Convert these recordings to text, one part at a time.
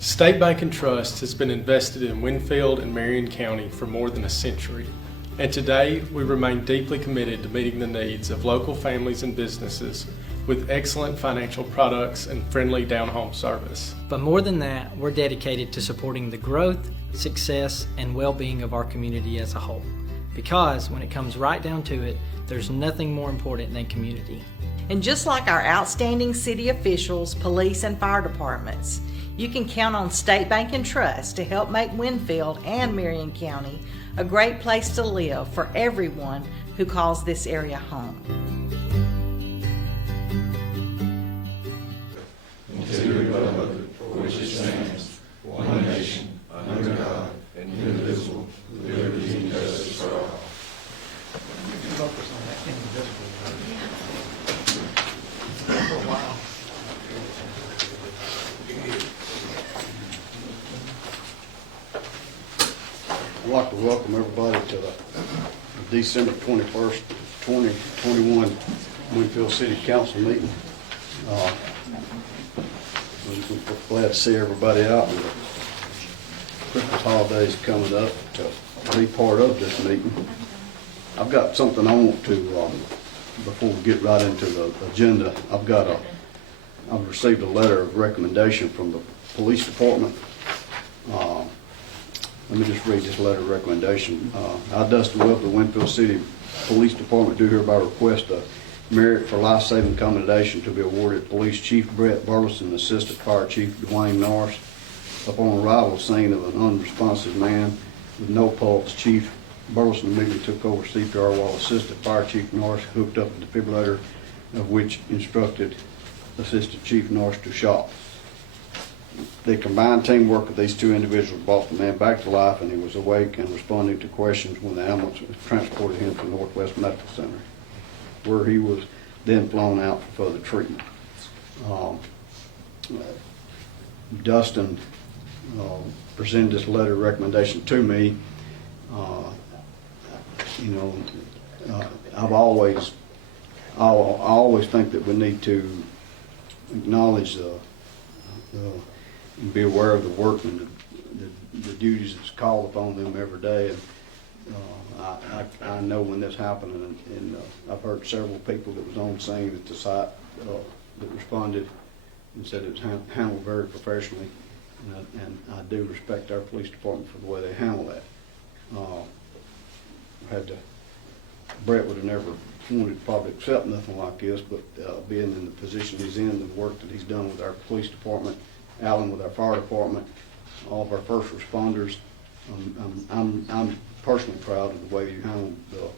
State Bank and Trust has been invested in Winfield and Marion County for more than a century, and today we remain deeply committed to meeting the needs of local families and businesses with excellent financial products and friendly down-home service. But more than that, we're dedicated to supporting the growth, success, and well-being of our community as a whole. Because when it comes right down to it, there's nothing more important than community. And just like our outstanding city officials, police, and fire departments, you can count on State Bank and Trust to help make Winfield and Marion County a great place to live for everyone who calls this area home. To the republic for which it stands, one nation, under God, indivisible, with liberty and justice for all. Focus on that indivisible for a while. I'd like to welcome everybody to the December 21st, 2021 Winfield City Council meeting. We're glad to see everybody out, and the Christmas holidays coming up to be part of this meeting. I've got something I want to, before we get right into the agenda, I've received a letter of recommendation from the police department. Let me just read this letter of recommendation. I, Dustin Webb, the Winfield City Police Department, do hereby request a merit for life-saving commendation to be awarded Police Chief Brett Burleson, Assistant Fire Chief Dwayne Norris. Upon arrival scene of an unresponsive man with no pulse, Chief Burleson immediately took over CPR while Assistant Fire Chief Norris hooked up the defibrillator, of which instructed Assistant Chief Norris to shock. The combined teamwork of these two individuals brought the man back to life, and he was awake and responding to questions when the ambulance transported him to Northwest Medical Center, where he was then flown out for further treatment. Dustin presented this letter of recommendation to me. I always think that we need to acknowledge and be aware of the work and the duties that's called upon them every day. And I know when this happened, and I've heard several people that was on scene at the site that responded and said it was handled very professionally, and I do respect our police department for the way they handle that. Brett would have never wanted to probably accept nothing like this, but being in the position he's in, the work that he's done with our police department, Alan with our fire department, all of our first responders, I'm personally proud of the way you handle the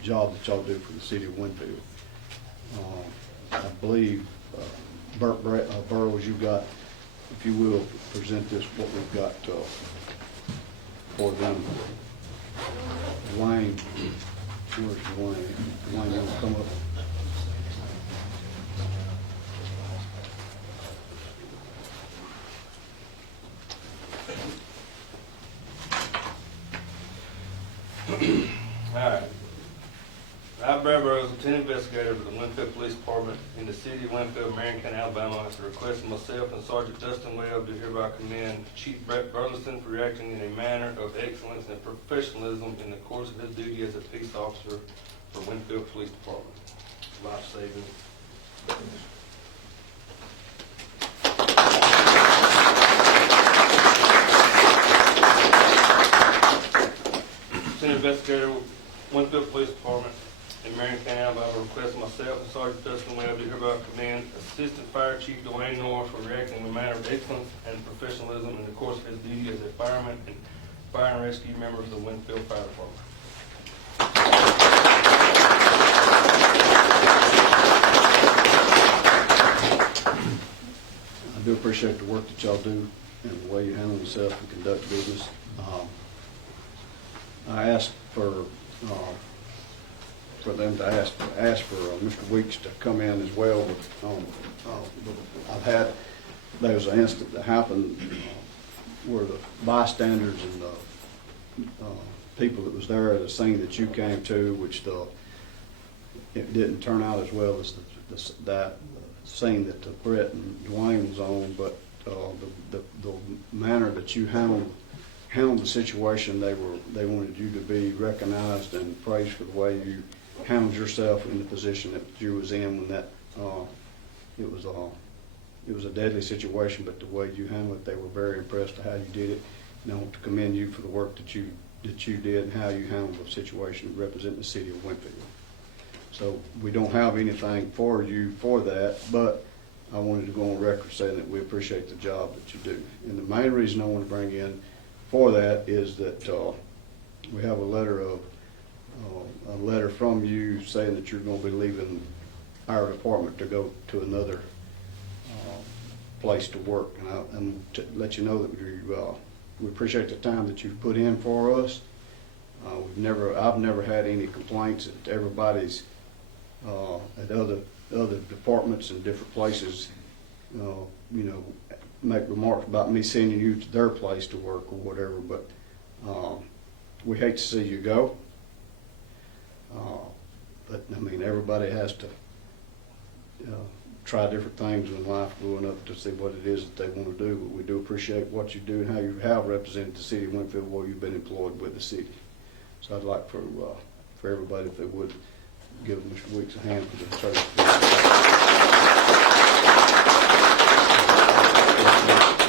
job that y'all do for the city of Winfield. I believe, Burrows, you got, if you will, present this, what we've got for them. Dwayne, where's Dwayne? Dwayne, you want to come up? Alright. I, Brad Burrows, Lieutenant Investigator for the Winfield Police Department in the City of Winfield, Marion County, Alabama, have requested myself and Sergeant Dustin Webb to hereby commend Chief Brett Burleson for reacting in a manner of excellence and professionalism in the course of his duty as a peace officer for Winfield Police Department. Life-saving. Lieutenant Investigator, Winfield Police Department in Marion County, Alabama, request myself and Sergeant Dustin Webb to hereby commend Assistant Fire Chief Dwayne Norris for reacting in a manner of excellence and professionalism in the course of his duty as a fireman and fire and rescue member of the Winfield Fire Department. I do appreciate the work that y'all do and the way you handle yourself and conduct business. I asked for them to ask for Mr. Weeks to come in as well. There was an incident that happened where the bystanders and the people that was there at the scene that you came to, which it didn't turn out as well as that scene that Brett and Dwayne was on, but the manner that you handled the situation. They wanted you to be recognized and praised for the way you handled yourself in the position that you was in when that it was a deadly situation, but the way you handled it, they were very impressed with how you did it. And I want to commend you for the work that you did and how you handled the situation representing the city of Winfield. So we don't have anything for you for that, but I wanted to go on record saying that we appreciate the job that you do. And the main reason I want to bring in for that is that we have a letter from you saying that you're going to be leaving our department to go to another place to work. And to let you know that we appreciate the time that you've put in for us. I've never had any complaints. That everybody's at other departments and different places, make remarks about me sending you to their place to work or whatever. But we hate to see you go. But I mean, everybody has to try different things in life growing up to see what it is that they want to do. But we do appreciate what you do and how you have represented the city of Winfield while you've been employed with the city. So I'd like for everybody, if they would, give Mr. Weeks a hand for the service.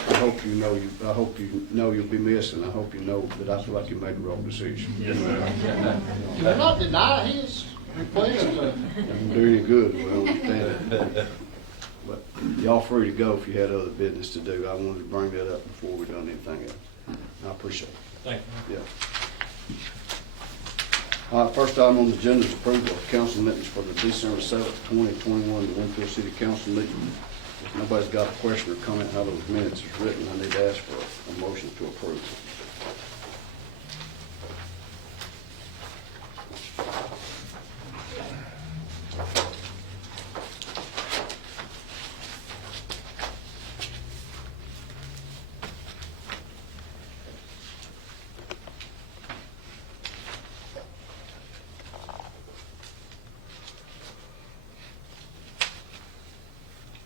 I hope you know you'll be missed, and I hope you know that I feel like you made the wrong decision. Yes, sir. Do we not deny his request? Doesn't do any good, we understand it. But y'all free to go if you had other business to do. I wanted to bring that up before we done anything else. I appreciate it. Thank you. Yeah. All right, first item on the agenda is approval of council minutes for the December 7th, 2021 Winfield City Council meeting. If nobody's got a question or comment how those minutes is written, I need to ask for a motion to approve.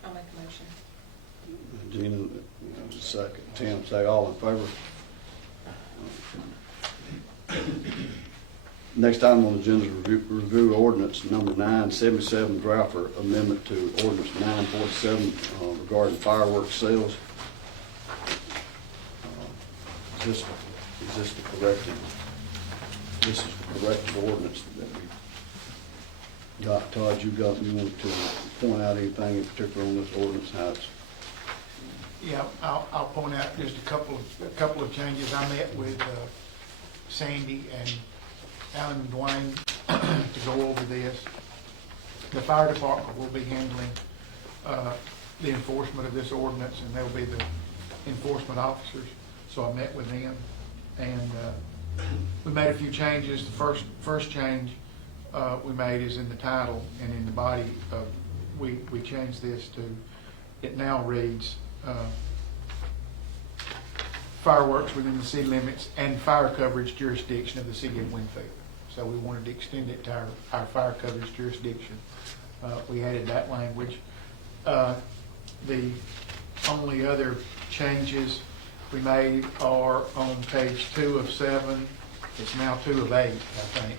I'll make a motion. Gina, second. Tim, say all in favor. Next item on the agenda is review ordinance number 977, draft for amendment to ordinance 947 regarding fireworks sales. Is this the corrected? This is the corrected ordinance that we got. Todd, you want to point out anything in particular on this ordinance? How it's Yeah, I'll point out just a couple of changes. I met with Sandy and Alan and Dwayne to go over this. The fire department will be handling the enforcement of this ordinance, and they'll be the enforcement officers. So I met with them, and we made a few changes. The first change we made is in the title and in the body. We changed this to, it now reads, fireworks within the city limits and fire coverage jurisdiction of the city of Winfield. So we wanted to extend it to our fire coverage jurisdiction. We added that language. The only other changes we made are on page 2 of 7. It's now 2 of 8, I think.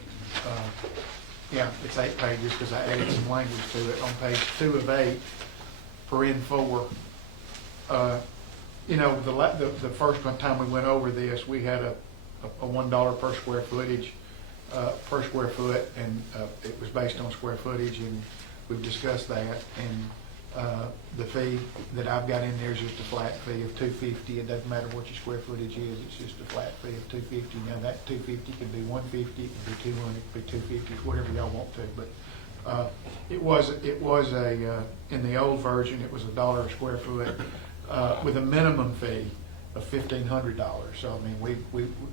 Yeah, it's 8 pages because I added some language to it. On page 2 of 8, paren 4, the first time we went over this, we had a $1 per square footage per square foot, and it was based on square footage, and we've discussed that. And the fee that I've got in there is just a flat fee of $250. It doesn't matter what your square footage is; it's just a flat fee of $250. Now that $250 can be $150, it can be $200, it can be $250, whatever y'all want to. But it was a in the old version it was $1 a square foot with a minimum fee of $1,500. So I mean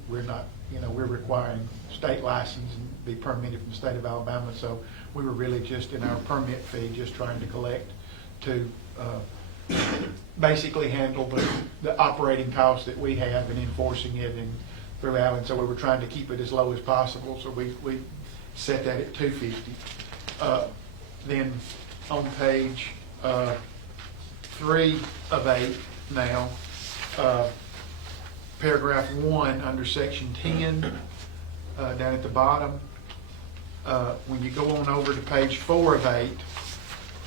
we're not, we're requiring state license and be permitted from the state of Alabama. So we were really just in our permit fee, just trying to collect to basically handle the operating costs that we have in enforcing it and throughout. And so we were trying to keep it as low as possible. So we set that at $250. Then on page 3 of 8, now. Paragraph 1 under section 10, down at the bottom. When you go on over to page 4 of 8,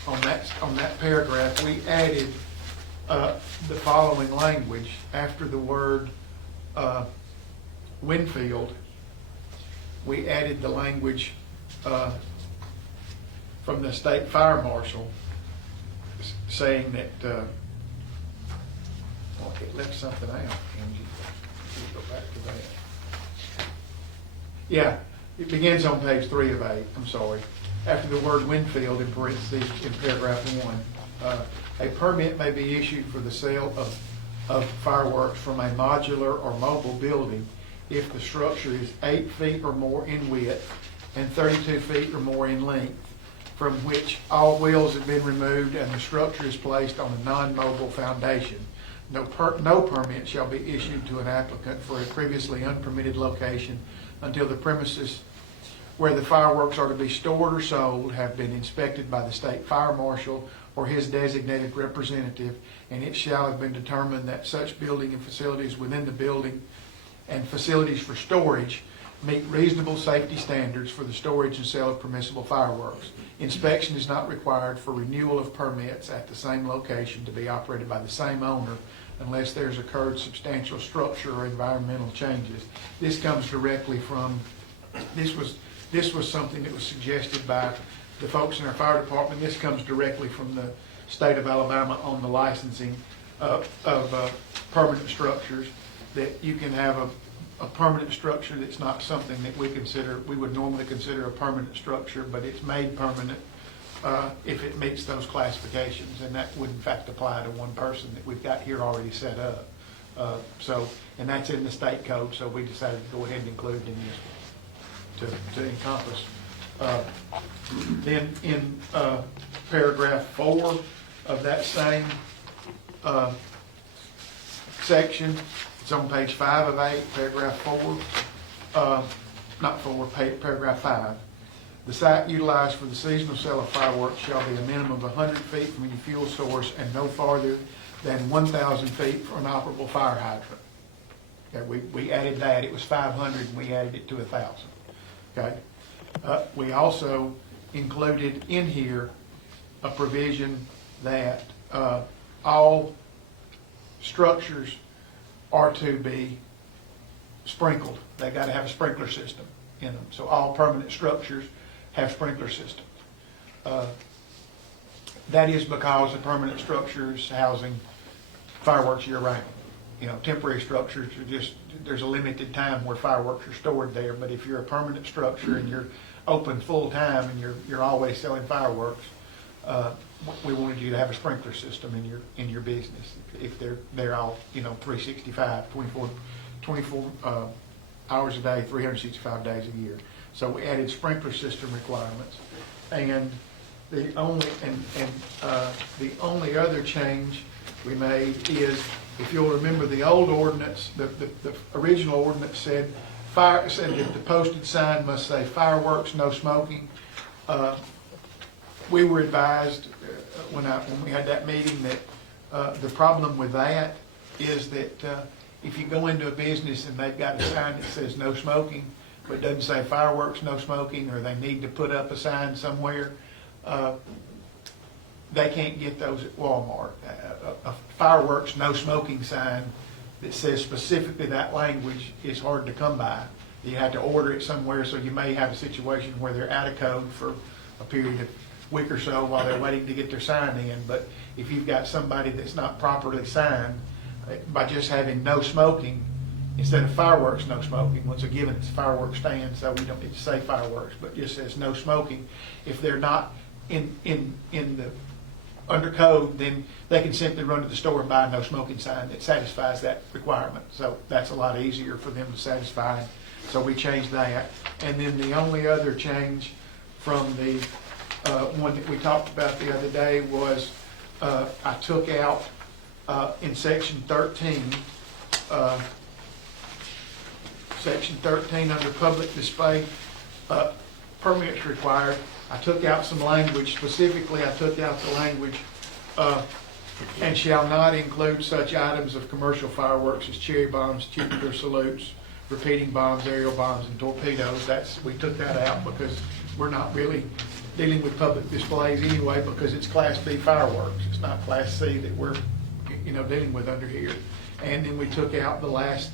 on that paragraph, we added the following language after the word Winfield. We added the language from the state fire marshal saying that, well, it left something out, Angie. Let's go back to that. Yeah, it begins on page 3 of 8, I'm sorry. After the word Winfield, in parentheses, in paragraph 1, a permit may be issued for the sale of fireworks from a modular or mobile building if the structure is 8 feet or more in width and 32 feet or more in length, from which all wheels have been removed and the structure is placed on a non-mobile foundation. No permit shall be issued to an applicant for a previously unpermitted location until the premises where the fireworks are to be stored or sold have been inspected by the state fire marshal or his designated representative, and it shall have been determined that such building and facilities within the building and facilities for storage meet reasonable safety standards for the storage and sale of permissible fireworks. Inspection is not required for renewal of permits at the same location to be operated by the same owner unless there's occurred substantial structure or environmental changes. This comes directly from, this was something that was suggested by the folks in our fire department. This comes directly from the state of Alabama on the licensing of permanent structures, that you can have a permanent structure that's not something that we would normally consider a permanent structure, but it's made permanent if it meets those classifications, and that would in fact apply to one person that we've got here already set up. And that's in the state code, so we decided to go ahead and include it in this one to encompass. Then in paragraph 4 of that same section, it's on page 5 of 8, paragraph 4, paragraph 5. The site utilized for the seasonal sale of fireworks shall be a minimum of 100 feet from any fuel source and no farther than 1,000 feet from an operable fire hydrant. Okay, we added that. It was 500 and we added it to 1,000. Okay. We also included in here a provision that all structures are to be sprinkled. They got to have a sprinkler system in them. So all permanent structures have sprinkler systems. That is because the permanent structures housing fireworks year-round. You know, temporary structures are just, there's a limited time where fireworks are stored there, but if you're a permanent structure and you're open full-time and you're always selling fireworks, we wanted you to have a sprinkler system in your business. If they're all, 365, 24 hours a day, 365 days a year. So we added sprinkler system requirements, and the only other change we made is, if you'll remember the old ordinance, the original ordinance said that the posted sign must say fireworks, no smoking. We were advised when we had that meeting that the problem with that is that if you go into a business and they've got a sign that says no smoking, but doesn't say fireworks, no smoking, or they need to put up a sign somewhere, they can't get those at Walmart. A fireworks, no smoking sign that says specifically that language is hard to come by. You have to order it somewhere, so you may have a situation where they're out of code for a period of week or so while they're waiting to get their sign in. But if you've got somebody that's not properly signed, by just having no smoking instead of fireworks, no smoking, once again it's a fireworks stand, so we don't need to say fireworks, but just says no smoking. If they're not in the under code, then they can simply run to the store and buy a no smoking sign that satisfies that requirement. So that's a lot easier for them to satisfy. So we changed that. And then the only other change from the one that we talked about the other day was I took out in section 13, under public display, permits required. I took out some language. Specifically, I took out the language and shall not include such items of commercial fireworks as cherry bombs, Jupiter salutes, repeating bombs, aerial bombs, and torpedoes. We took that out because we're not really dealing with public displays anyway, because it's Class B fireworks. It's not Class C that we're, dealing with under here. And then we took out the last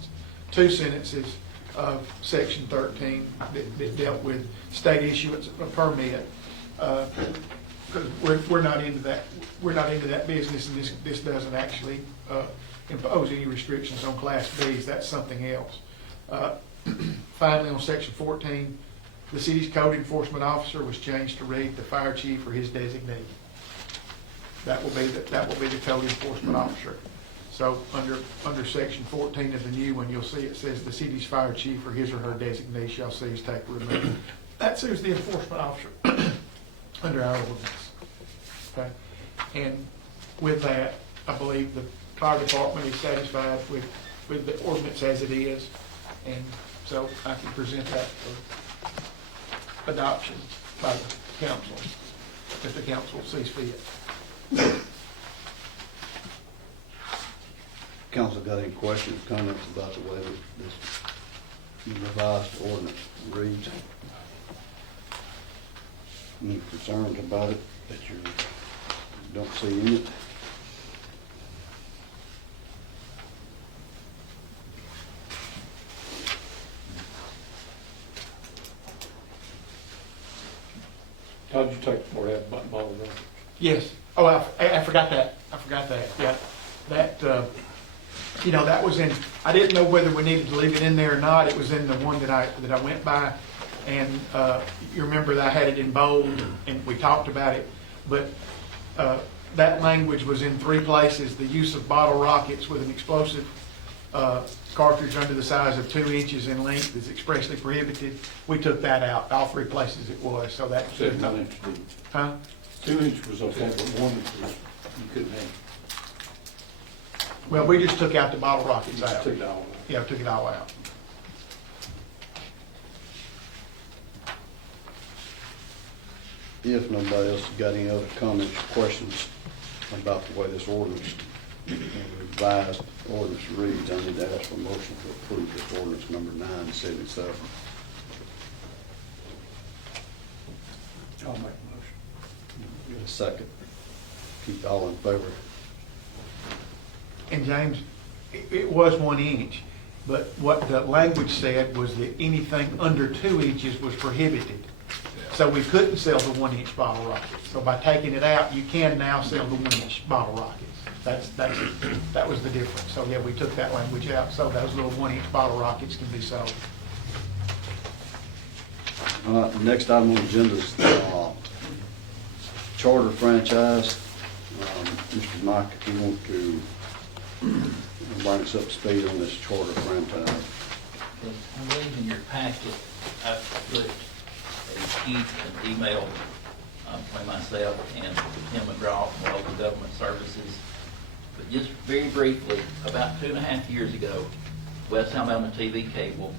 two sentences of Section 13 that dealt with state issuance of a permit. Because we're not into that. We're not into that business, and this doesn't actually impose any restrictions on Class Bs. That's something else. Finally, on Section 14, the city's code enforcement officer was changed to read the fire chief or his designee. That will be the code enforcement officer. So under Section 14 of the new one, you'll see it says the city's fire chief or his or her designee shall seize, take, or remove. That's who's the enforcement officer under our ordinance. Okay, and with that, I believe the fire department is satisfied with the ordinance as it is, and so I can present that for adoption by the council if the council sees fit. Council got any questions, comments about the way that this revised ordinance reads? Any concerns about it that you don't see in it? How'd you take for that bottle rocket? Yes. Oh, I forgot that. Yeah. That, that was in, I didn't know whether we needed to leave it in there or not. It was in the one that I went by. And you remember that I had it in bold and we talked about it. But that language was in three places. The use of bottle rockets with an explosive cartridge under the size of 2 inches in length is expressly prohibited. We took that out. All three places it was. So that Said 1 inch deep. Huh? 2 inch was okay, but 1 inch was, you couldn't have. Well, we just took out the bottle rockets out. Took it all out. Yeah, took it all out. If nobody else has got any other comments or questions about the way this ordinance, revised ordinance reads, I need to ask for a motion to approve this ordinance number 977. I'll make a motion. Get a second. Keep all in favor. And James, it was 1 inch, but what the language said was that anything under 2 inches was prohibited. So we couldn't sell the 1 inch bottle rockets. So by taking it out, you can now sell the 1 inch bottle rockets. That was the difference. So yeah, we took that language out, so those little 1 inch bottle rockets can be sold. All right, the next item on the agenda is charter franchise. Mr. Mike, if you want to bring us up to speed on this charter franchise. I believe in your packet, I put a sheet, an email between myself and Tim McGraw from Local Government Services. But just very briefly, about 2.5 years ago, West Alabama TV Cable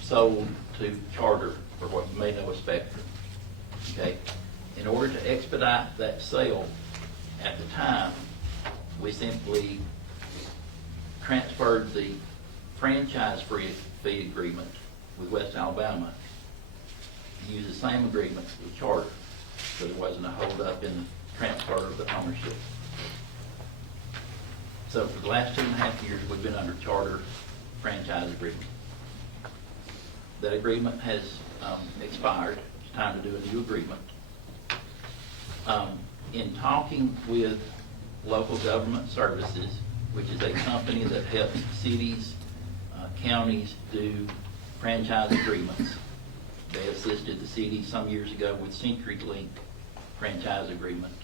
sold to Charter for what you may know as Spectrum. Okay, in order to expedite that sale, at the time, we simply transferred the franchise fee agreement with West Alabama, use the same agreement with Charter, so there wasn't a hold-up in the transfer of the ownership. So for the last 2.5 years, we've been under Charter franchise agreement. That agreement has expired. It's time to do a new agreement. In talking with Local Government Services, which is a company that helps cities, counties do franchise agreements. They assisted the city some years ago with CenturyLink franchise agreement,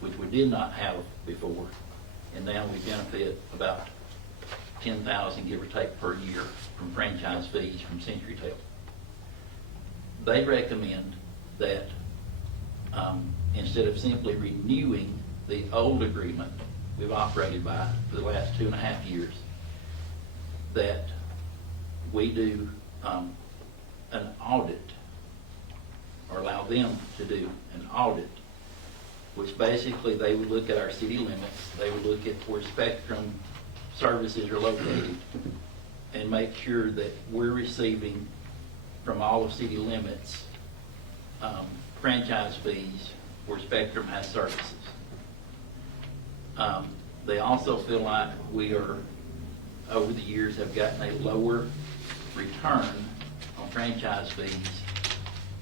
which we did not have before, and now we benefit about $10,000, give or take, per year from franchise fees from CenturyTel. They recommend that instead of simply renewing the old agreement we've operated by for the last 2.5 years, that we do an audit, or allow them to do an audit which basically they would look at our city limits, they would look at where Spectrum services are located, and make sure that we're receiving from all of city limits franchise fees where Spectrum has services. They also feel like we are, over the years, have gotten a lower return on franchise fees.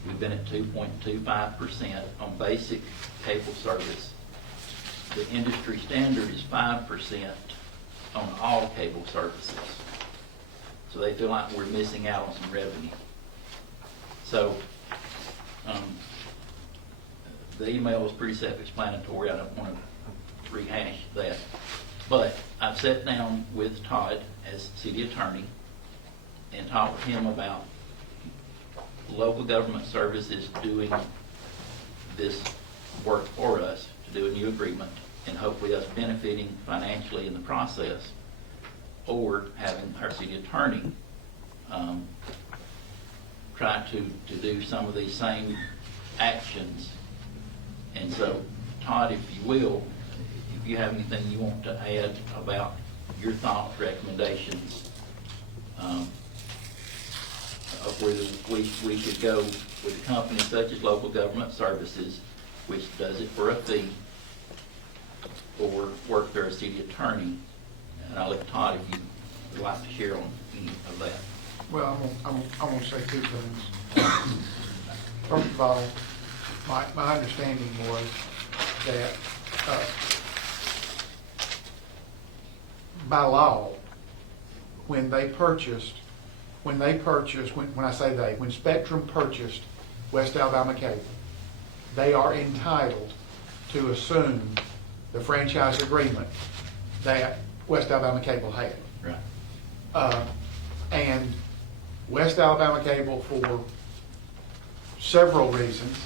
We've been at 2.25% on basic cable service. The industry standard is 5% on all cable services. So they feel like we're missing out on some revenue. So the email was pretty self-explanatory. I don't want to rehash that. But I've sat down with Todd as city attorney and talked with him about local government services doing this work for us to do a new agreement, and hopefully us benefiting financially in the process, or having our city attorney try to do some of these same actions. And so, Todd, if you will, if you have anything you want to add about your thoughts, recommendations, of whether we could go with a company such as Local Government Services, which does it for a fee, or work through a city attorney. And I'll let Todd, if you would like to share on any of that. Well, I'm going to say two things. First of all, my understanding was that by law, when Spectrum purchased West Alabama Cable, they are entitled to assume the franchise agreement that West Alabama Cable had. Right. And West Alabama Cable, for several reasons,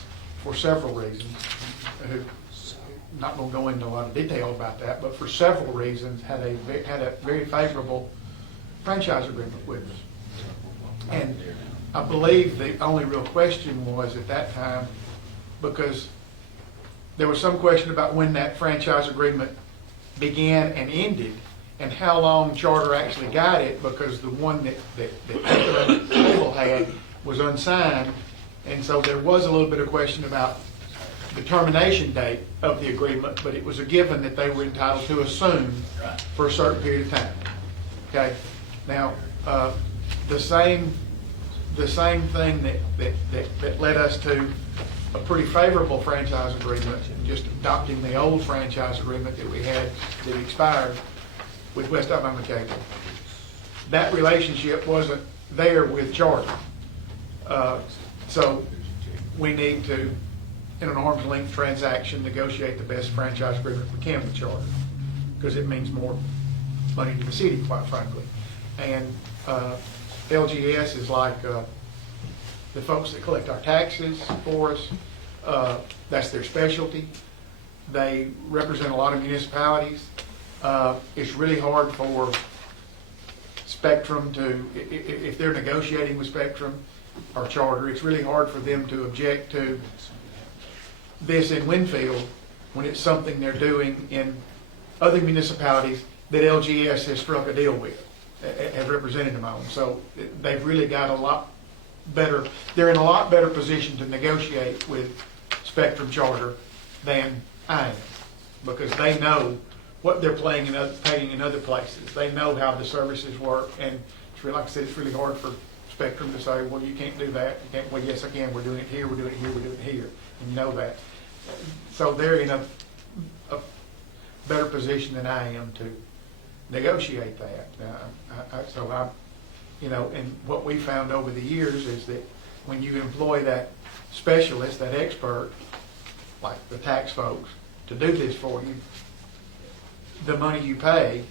not going to go into a lot of detail about that, but for several reasons had a very favorable franchise agreement with us. And I believe the only real question was at that time, because there was some question about when that franchise agreement began and ended, and how long Charter actually got it, because the one that Cable had was unsigned, and so there was a little bit of question about the termination date of the agreement, but it was a given that they were entitled to assume for a certain period of time. Okay, now the same thing that led us to a pretty favorable franchise agreement, just adopting the old franchise agreement that we had that expired with West Alabama Cable. That relationship wasn't there with Charter. So we need to, in an arm's length transaction, negotiate the best franchise agreement we can with Charter, because it means more money to the city, quite frankly. And LGS is like the folks that collect our taxes for us. That's their specialty. They represent a lot of municipalities. It's really hard for Spectrum to, if they're negotiating with Spectrum or Charter, it's really hard for them to object to this in Winfield when it's something they're doing in other municipalities that LGS has struck a deal with, has represented them on. So they've really got a lot better, they're in a lot better position to negotiate with Spectrum Charter than I am, because they know what they're paying in other places. They know how the services work, and it's really, like I said, it's really hard for Spectrum to say, well, you can't do that. You can't, well, yes, I can. We're doing it here, we're doing it here, we're doing it here. And you know that. So they're in a better position than I am to negotiate that. And what we found over the years is that when you employ that specialist, that expert, like the tax folks, to do this for you, the money you pay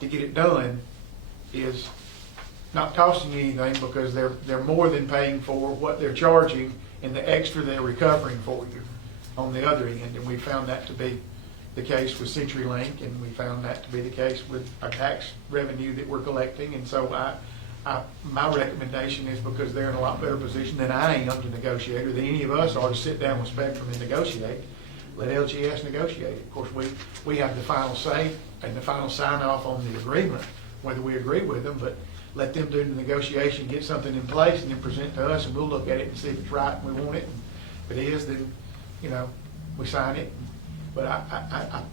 to get it done is not costing you anything, because they're more than paying for what they're charging and the extra they're recovering for you on the other end. And we found that to be the case with CenturyLink, and we found that to be the case with our tax revenue that we're collecting. And so my recommendation is, because they're in a lot better position than I am to negotiate, or than any of us are to sit down with Spectrum and negotiate, let LGS negotiate it. Of course, we have the final say and the final sign off on the agreement, whether we agree with them, but let them do the negotiation, get something in place, and then present it to us, and we'll look at it and see if it's right and we want it. And if it is, then, you know, we sign it. But I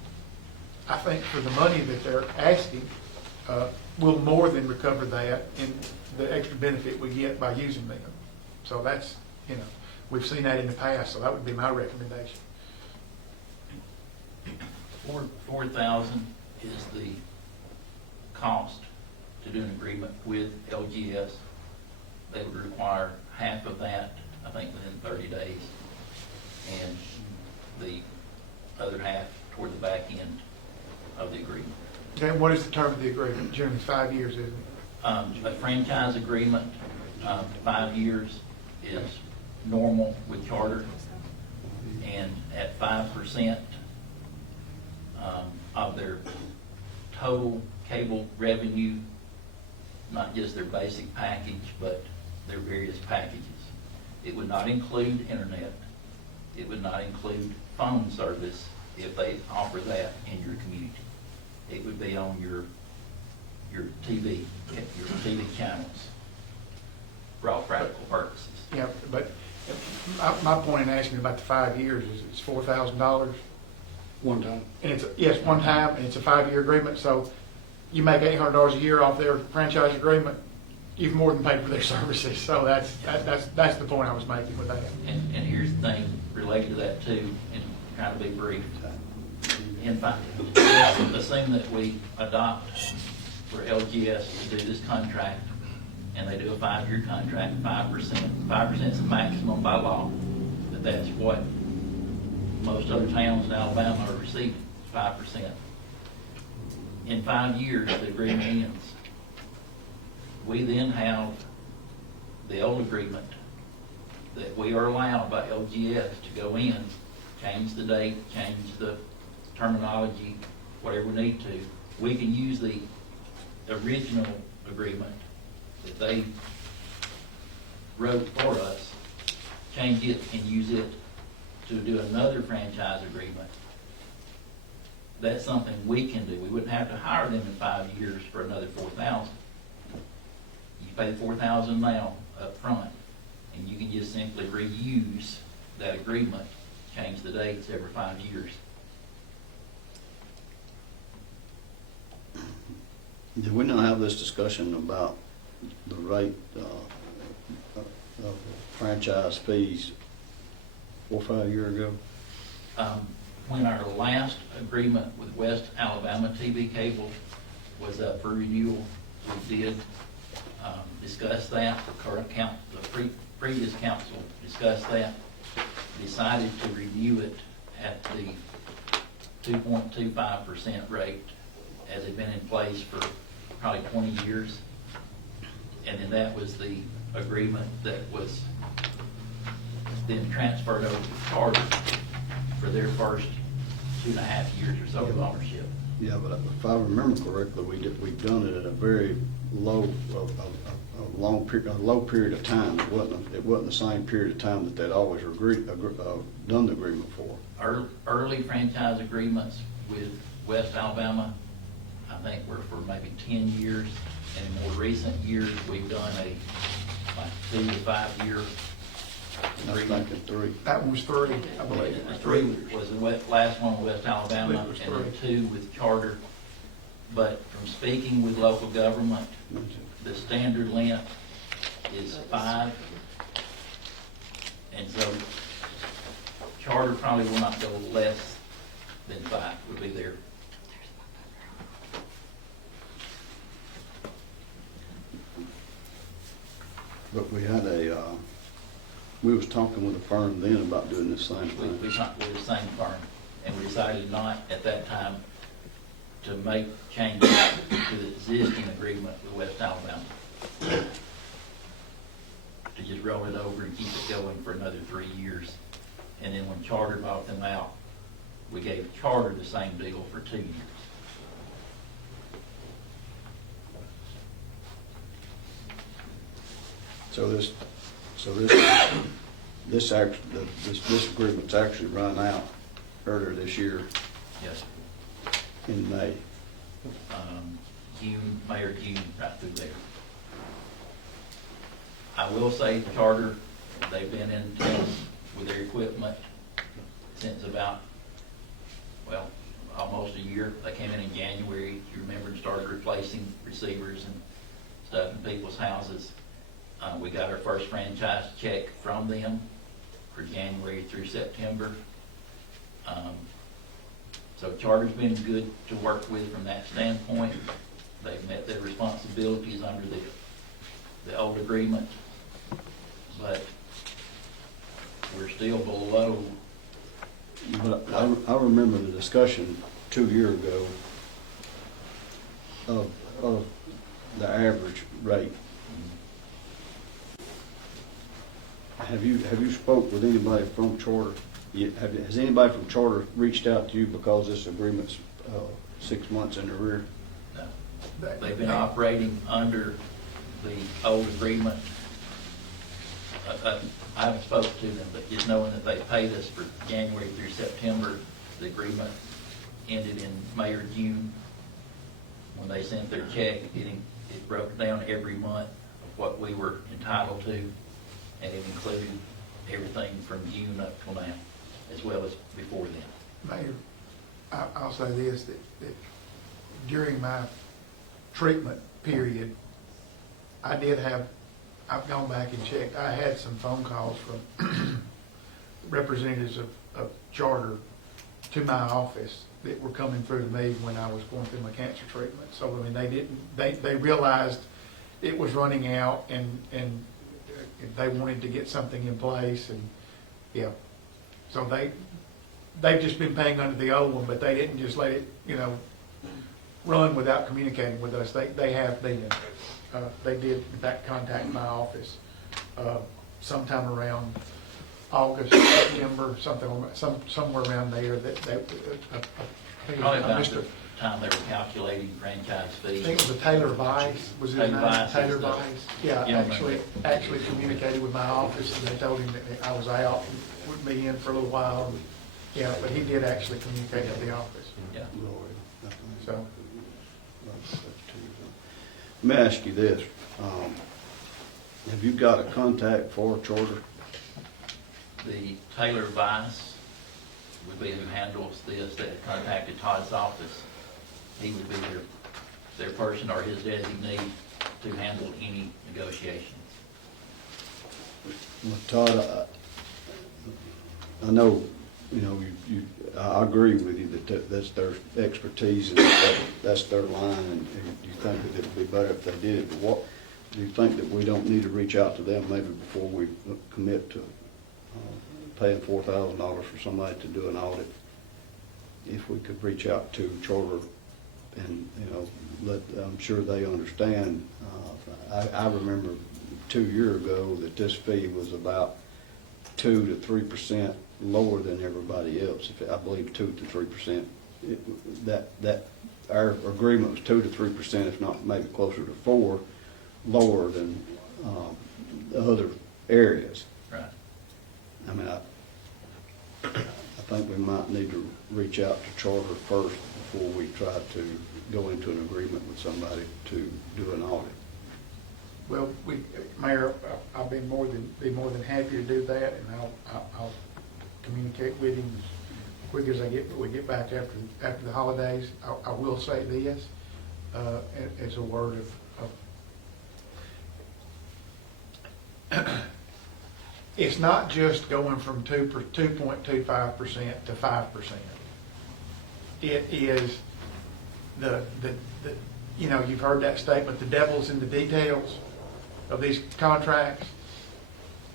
think for the money that they're asking, we'll more than recover that in the extra benefit we get by using them. So that's, you know, we've seen that in the past, so that would be my recommendation. 4,000 is the cost to do an agreement with LGS. They would require half of that, I think, within 30 days, and the other half toward the back end of the agreement. And what is the term of the agreement? Generally 5 years, isn't it? A franchise agreement, 5 years is normal with charter, and at 5% of their total cable revenue, not just their basic package, but their various packages. It would not include internet. It would not include phone service if they offer that in your community. It would be on your TV channels for all practical purposes. Yeah, but my point in asking about the 5 years is it's $4,000. One time. And it's, yes, one time, and it's a 5-year agreement, so you make $800 a year off their franchise agreement, you've more than paid for their services. So that's the point I was making with that. And here's the thing related to that too, and trying to be brief. In fact, assume that we adopt for LGS to do this contract, and they do a 5-year contract, 5%. 5% is the maximum by law, but that's what most other towns in Alabama are receiving, 5%. In 5 years, the agreement ends. We then have the old agreement that we are allowed by LGS to go in, change the date, change the terminology, whatever we need to. We can use the original agreement that they wrote for us, change it and use it to do another franchise agreement. That's something we can do. We wouldn't have to hire them in 5 years for another $4,000. You pay $4,000 now up front, and you can just simply reuse that agreement, change the dates every 5 years. Did we not have this discussion about the rate of franchise fees 4 or 5 years ago? When our last agreement with West Alabama TV Cable was up for renewal, we did discuss that. The previous council discussed that, decided to renew it at the 2.25% rate as had been in place for probably 20 years. And then that was the agreement that was then transferred over to Charter for their first 2.5 years or so of ownership. Yeah, but if I remember correctly, we've done it at a very low period of time. It wasn't the same period of time that they'd always done the agreement for. Early franchise agreements with West Alabama, I think, were for maybe 10 years. And in more recent years, we've done a 2 to 5 year I was thinking 3. That one was 3, I believe. 3 was the last one with West Alabama, It was and then 3. 2 with Charter. But from speaking with local government, the standard length is 5. And so Charter probably will not go less than 5, would be there. But we had we was talking with a firm then about doing this same We thing. talked with the same firm, and we decided not at that time to make changes to the existing agreement with West Alabama. To just roll it over and keep it going for another 3 years. And then when Charter bought them out, we gave Charter the same deal for 2 years. So this agreement's actually run out earlier this year Yes, in May. June, May or June, right through there. I will say Charter, they've been in town with their equipment since about, well, almost a year. They came in January, if you remember, and started replacing receivers and stuff in people's houses. We got our first franchise check from them for January through September. So Charter's been good to work with from that standpoint. They've met their responsibilities under the old agreement, but we're still below. But I remember the discussion 2 years ago of the average rate. Have you spoke with anybody from Charter? Has anybody from Charter reached out to you because this agreement's 6 months in the rear? No. They've been operating under the old agreement. I haven't spoken to them, but just knowing that they paid us for January through September, the agreement ended in May or June. When they sent their check, it broke down every month of what we were entitled to, and it included everything from June up till now, as well as before then. Mayor, I'll say this, that during my treatment period, I've gone back and checked, I had some phone calls from representatives of Charter to my office that were coming through to me when I was going through my cancer treatment. So, I mean, they realized it was running out and they wanted to get something in place, and yeah. So they've just been paying under the old one, but they didn't just let it, run without communicating with us. They have been. They did, in fact, contact my office sometime around August, September, somewhere around there. Probably about the time they were calculating franchise fees. I think it was Taylor Vice, was his name? Taylor Vice. Vice. Yeah, actually communicated with my office, and they told him that I was out and wouldn't be in for a little while. And, yeah, but he did actually communicate with the office. Yeah. So. Let me ask you this. Have you got a contact for Charter? The Taylor Vice would be who handles this, that contacted Todd's office. He would be their person or his designee to handle any negotiations. Well, Todd, I know, I agree with you that that's their expertise and that's their line, and you think that it would be better if they did it. But what do you think that we don't need to reach out to them maybe before we commit to paying $4,000 for somebody to do an audit? If we could reach out to Charter and I'm sure they understand. I remember 2 years ago that this fee was about 2 to 3% lower than everybody else. I believe 2 to 3%. That our agreement was 2 to 3%, if not maybe closer to 4, lower than the other areas. Right. I mean, I think we might need to reach out to Charter first before we try to go into an agreement with somebody to do an audit. Well, Mayor, I'll be more than happy to do that, and I'll communicate with him as quick as we get back after the holidays. I will say this as a word of it's not just going from 2.25% to 5%. It is you've heard that statement, the devil's in the details of these contracts.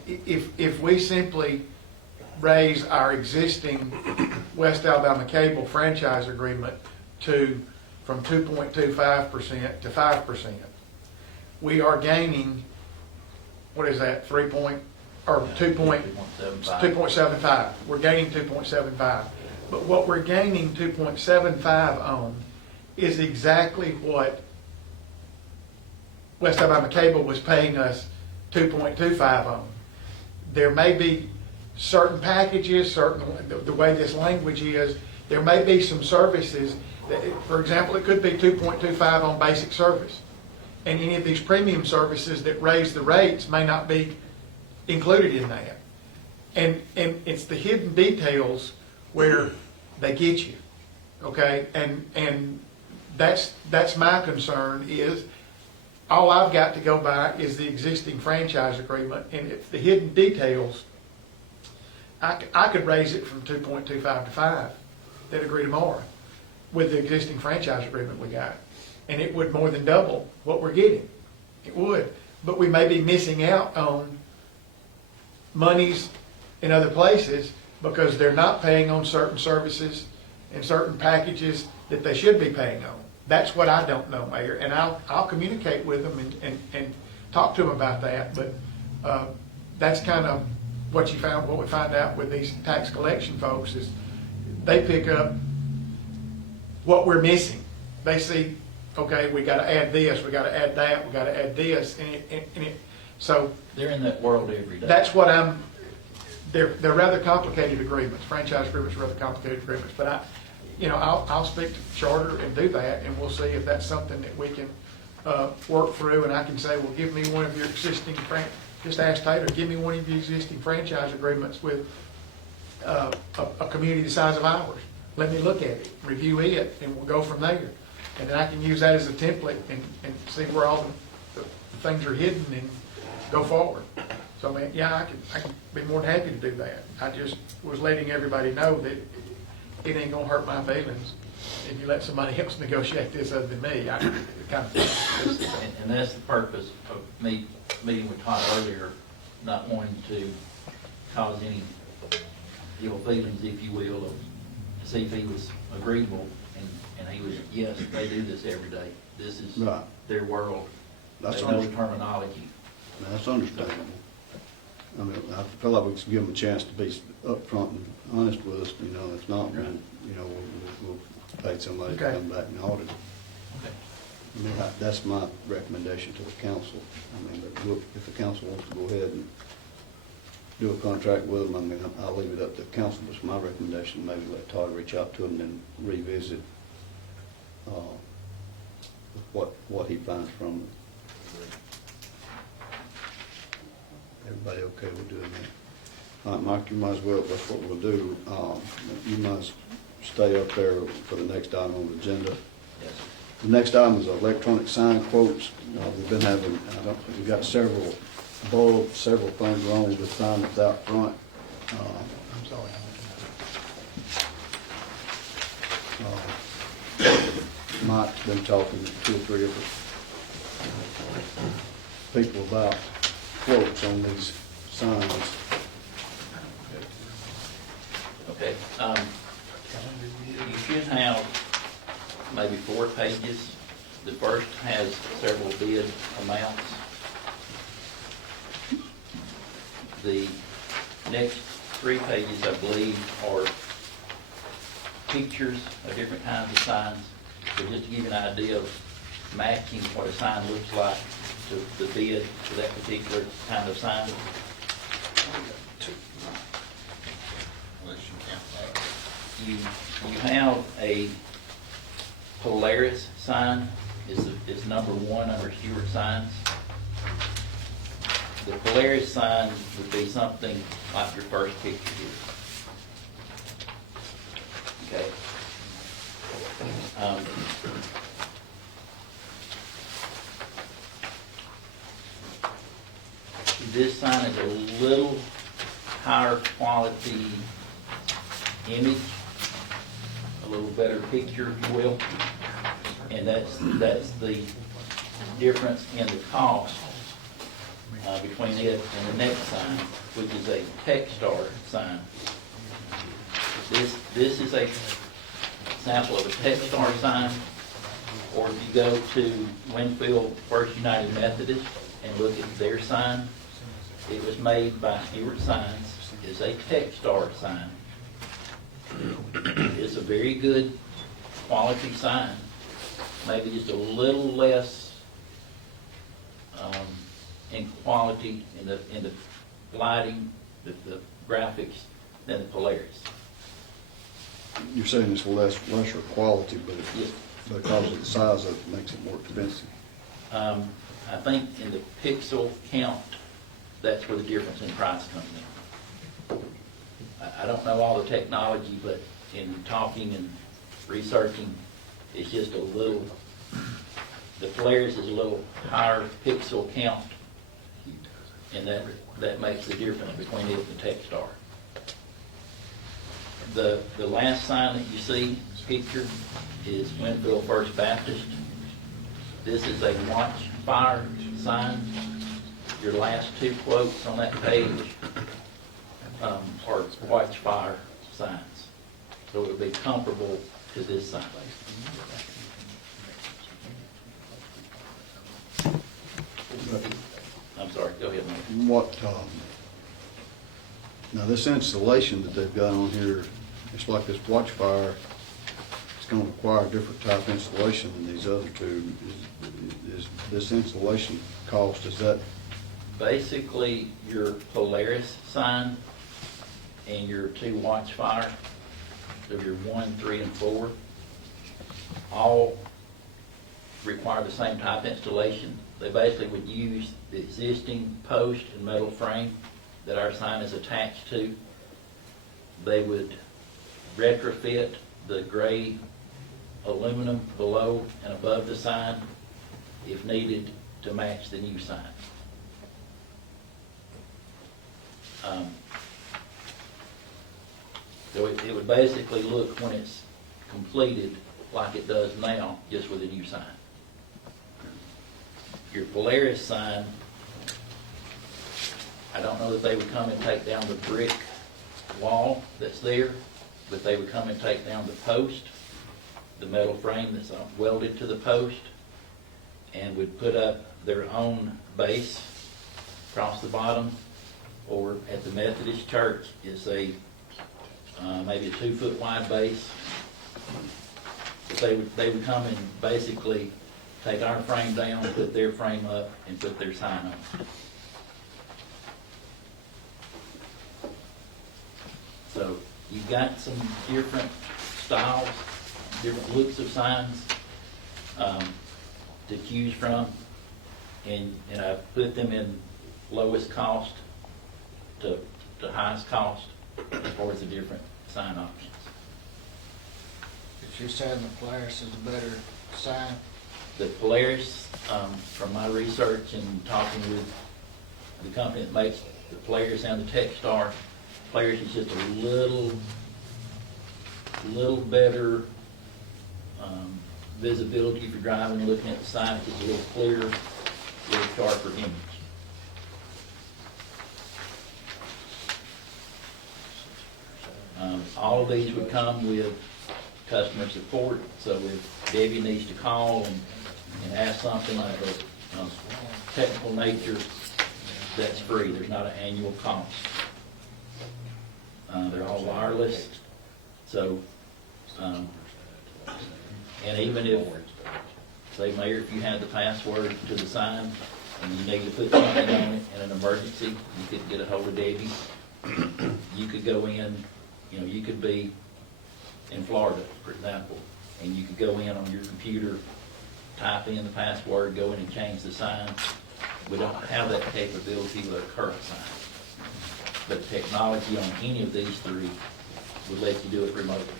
If we simply raise our existing West Alabama Cable franchise agreement from 2.25% to 5%, we are gaining, what is that, 2.75. We're gaining 2.75. But what we're gaining 2.75 on is exactly what West Alabama Cable was paying us 2.25 on. There may be certain packages, the way this language is, there may be some services that, for example, it could be 2.25 on basic service. And any of these premium services that raise the rates may not be included in that. And it's the hidden details where they get you, okay? And that's my concern is, all I've got to go by is the existing franchise agreement, and it's the hidden details. I could raise it from 2.25 to 5. They'd agree tomorrow with the existing franchise agreement we got. And it would more than double what we're getting. It would. But we may be missing out on monies in other places because they're not paying on certain services and certain packages that they should be paying on. That's what I don't know, Mayor, and I'll communicate with them and talk to them about that. But that's kind of what we find out with these tax collection folks is they pick up what we're missing. They see, okay, we got to add this, we got to add that, we got to add this, so They're in that world every day. that's what they're rather complicated agreements. Franchise agreements are rather complicated agreements, but I'll speak to Charter and do that, and we'll see if that's something that we can work through. And I can say, well, give me one of your existing just ask Taylor, give me one of your existing franchise agreements with a community the size of ours. Let me look at it, review it, and we'll go from there. And then I can use that as a template and see where all the things are hidden and go forward. So, I mean, yeah, I can be more than happy to do that. I just was letting everybody know that it ain't gonna hurt my feelings if you let somebody else negotiate this other than me. And that's the purpose of me meeting with Todd earlier, not wanting to cause any ill feelings, if you will, to see if he was agreeable. And he was, yes, they do this every day. This is Right. their world. That's They know the understandable. terminology. That's understandable. I mean, I feel like we should give them a chance to be upfront and honest with us. If not, then, we'll pay somebody to Okay. come back and audit it. Okay. I mean, that's my recommendation to the council. I mean, but look, if the council wants to go ahead and do a contract with them, I mean, I'll leave it up to the council. But it's my recommendation, maybe let Todd reach out to them and revisit what he finds from it. Everybody okay with doing that? All right, Mike, you might as well, that's what we'll do. You must stay up there for the next item on the agenda. Yes. The next item is electronic sign quotes. We've been having, we've got several things wrong with the sign that's out front. I'm sorry. Mike's been talking to 2 or 3 of the people about quotes on these signs. Okay. You should have maybe 4 pages. The first has several bid amounts. The next 3 pages, I believe, are pictures of different kinds of signs. So just to give you an idea of matching what a sign looks like to the bid for that particular kind of sign. You have a Polaris sign is number 1 under Stewart signs. The Polaris sign would be something like your first picture here. Okay. This sign is a little higher quality image, a little better picture, if you will, and that's the difference in the cost between it and the next sign, which is a Techstar sign. This is a sample of a Techstar sign, or if you go to Winfield First United Methodist and look at their sign, it was made by Stewart Signs. It's a Techstar sign. It's a very good quality sign, maybe just a little less in quality in the lighting, the graphics than the Polaris. You're saying it's lesser quality, but Yes. because of the size of it, makes it more expensive. I think in the pixel count, that's where the difference in price comes in. I don't know all the technology, but in talking and researching, it's just a little, the Polaris is a little higher pixel count, and that makes the difference between it and the Techstar. The last sign that you see pictured is Winfield First Baptist. This is a watch fire sign. Your last two quotes on that page are watch fire signs. So it would be comparable to this sign. I'm sorry, go ahead, Mike. What, now this installation that they've got on here, it's like this watch fire, it's gonna require a different type of installation than these other two. Is this installation cost, is that, Basically, your Polaris sign and your two watch fire, so your 1, 3, and 4, all require the same type of installation. They basically would use the existing post and metal frame that our sign is attached to. They would retrofit the gray aluminum below and above the sign if needed to match the new sign. So it would basically look, when it's completed, like it does now, just with a new sign. Your Polaris sign, I don't know that they would come and take down the brick wall that's there, but they would come and take down the post, the metal frame that's welded to the post, and would put up their own base across the bottom. Or at the Methodist Church, it's a maybe a 2-foot wide base. But they would come and basically take our frame down, put their frame up, and put their sign on. So you've got some different styles, different looks of signs to choose from, and I put them in lowest cost to highest cost as far as the different sign options. If you're saying the Polaris is a better sign, The Polaris, from my research and talking with the company that makes the Polaris and the Techstar, Polaris is just a little better visibility for driving and looking at the sign. It's just a little clearer, a little sharper image. All of these would come with customer support, so if Debbie needs to call and ask something like a technical nature, that's free. There's not an annual cost. They're all wireless, so, and even if, say, Mayor, if you had the password to the sign and you need to put something on it in an emergency, you couldn't get a hold of Debbie, you could go in, you could be in Florida, for example, and you could go in on your computer, type in the password, go in and change the sign. We don't have that capability with our current sign. But technology on any of these three would let you do it remotely.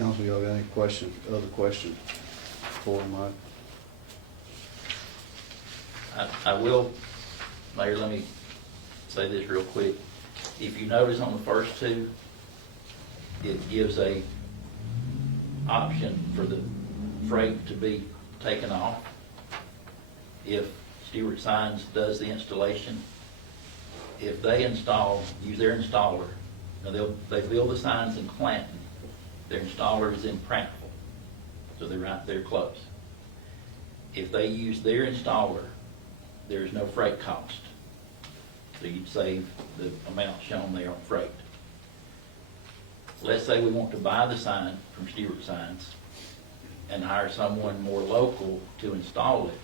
council, y'all got any questions, other questions for Mike? I will, Mayor, let me say this real quick. If you notice on the first two, it gives a option for the freight to be taken off if Stewart Signs does the installation. If they use their installer, now they build the signs in Clanton, their installer is in Prattville, so they're right there close. If they use their installer, there's no freight cost. So you'd save the amount shown there on freight. Let's say we want to buy the sign from Stewart Signs. and hire someone more local to install it,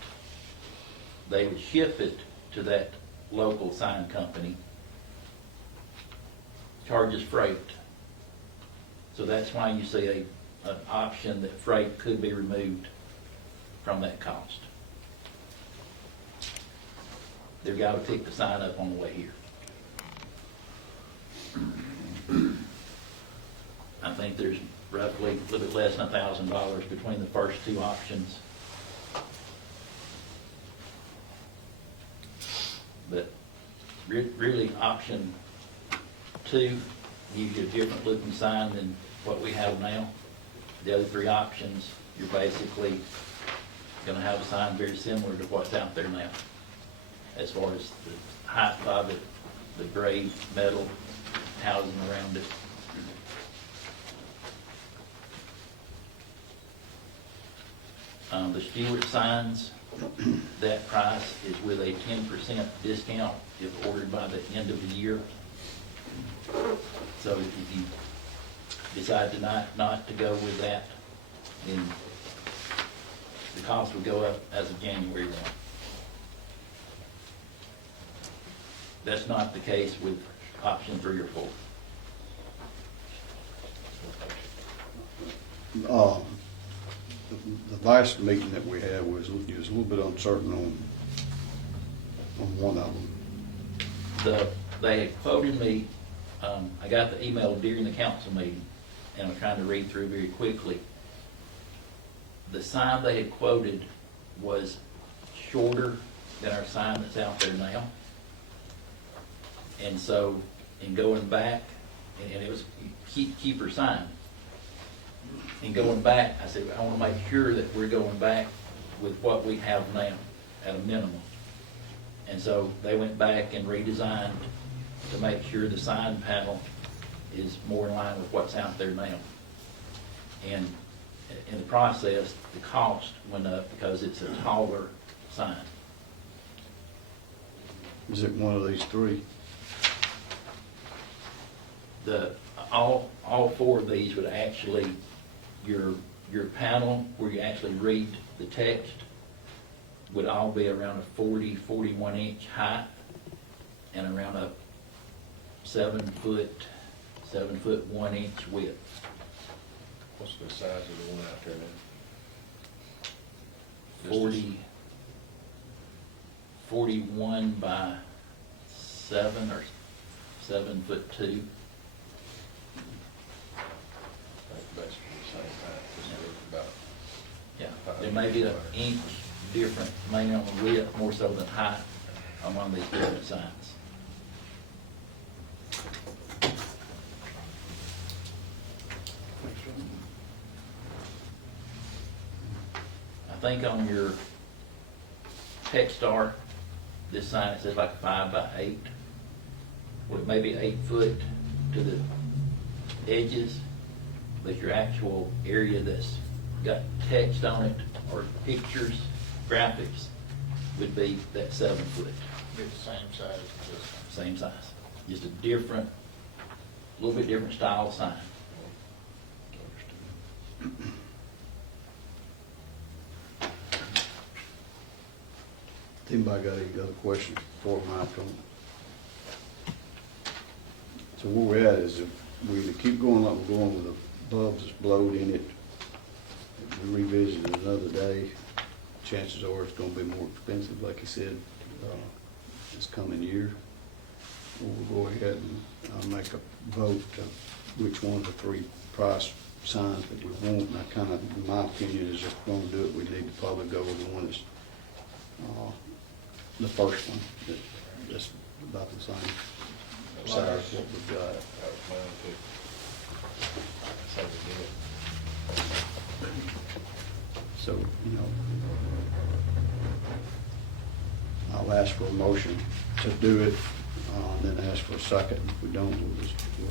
they would ship it to that local sign company, charges freight. So that's why you see an option that freight could be removed from that cost. They've got to pick the sign up on the way here. I think there's roughly a little bit less than $1,000 between the first two options. But really, option 2 gives you a different looking sign than what we have now. The other 3 options, you're basically going to have a sign very similar to what's out there now, as far as the height of it, the gray metal housing around it. The Stewart signs, that price is with a 10% discount if ordered by the end of the year. So if you decide tonight not to go with that, then the cost would go up as of January 1. That's not the case with option 3 or 4. The last meeting that we had was a little bit uncertain on one of them. They had quoted me, I got the email during the council meeting, and I'm trying to read through very quickly. The sign they had quoted was shorter than our sign that's out there now. And so, in going back, and it was keeper sign. And going back, I said, I want to make sure that we're going back with what we have now at a minimum. And so they went back and redesigned to make sure the sign panel is more in line with what's out there now. And in the process, the cost went up because it's a taller sign. Is it one of these 3? All 4 of these would actually, your panel where you actually read the text would all be around a 41 inch height and around a 7 foot 1 inch width. What's the size of the one out there now? 41 by 7 or 7 foot 2. Basically the same height, about. Yeah, there may be an inch different, mainly on the width more so than height on one of these different signs. I think on your Techstar, this sign, it says like 5 by 8. Well, it may be 8 foot to the edges, but your actual area that's got text on it or pictures, graphics, would be that 7 foot. Be the same size as this one. Same size. Just a different, little bit different style sign. Anybody got any other questions before my turn? So where we're at is if we either keep going like we're going with the bulbs that's blowed in it, if we revisit it another day, chances are it's gonna be more expensive, like you said, this coming year. Or we'll go ahead and make a vote to which one of the 3 price signs that we want. And I kind of, in my opinion, is if we're gonna do it, we need to probably go with the one that's, the first one, that's about the same size as what we've got. That was mine too. That's how we did it. So, I'll ask for a motion to do it, then ask for a second. If we don't, we'll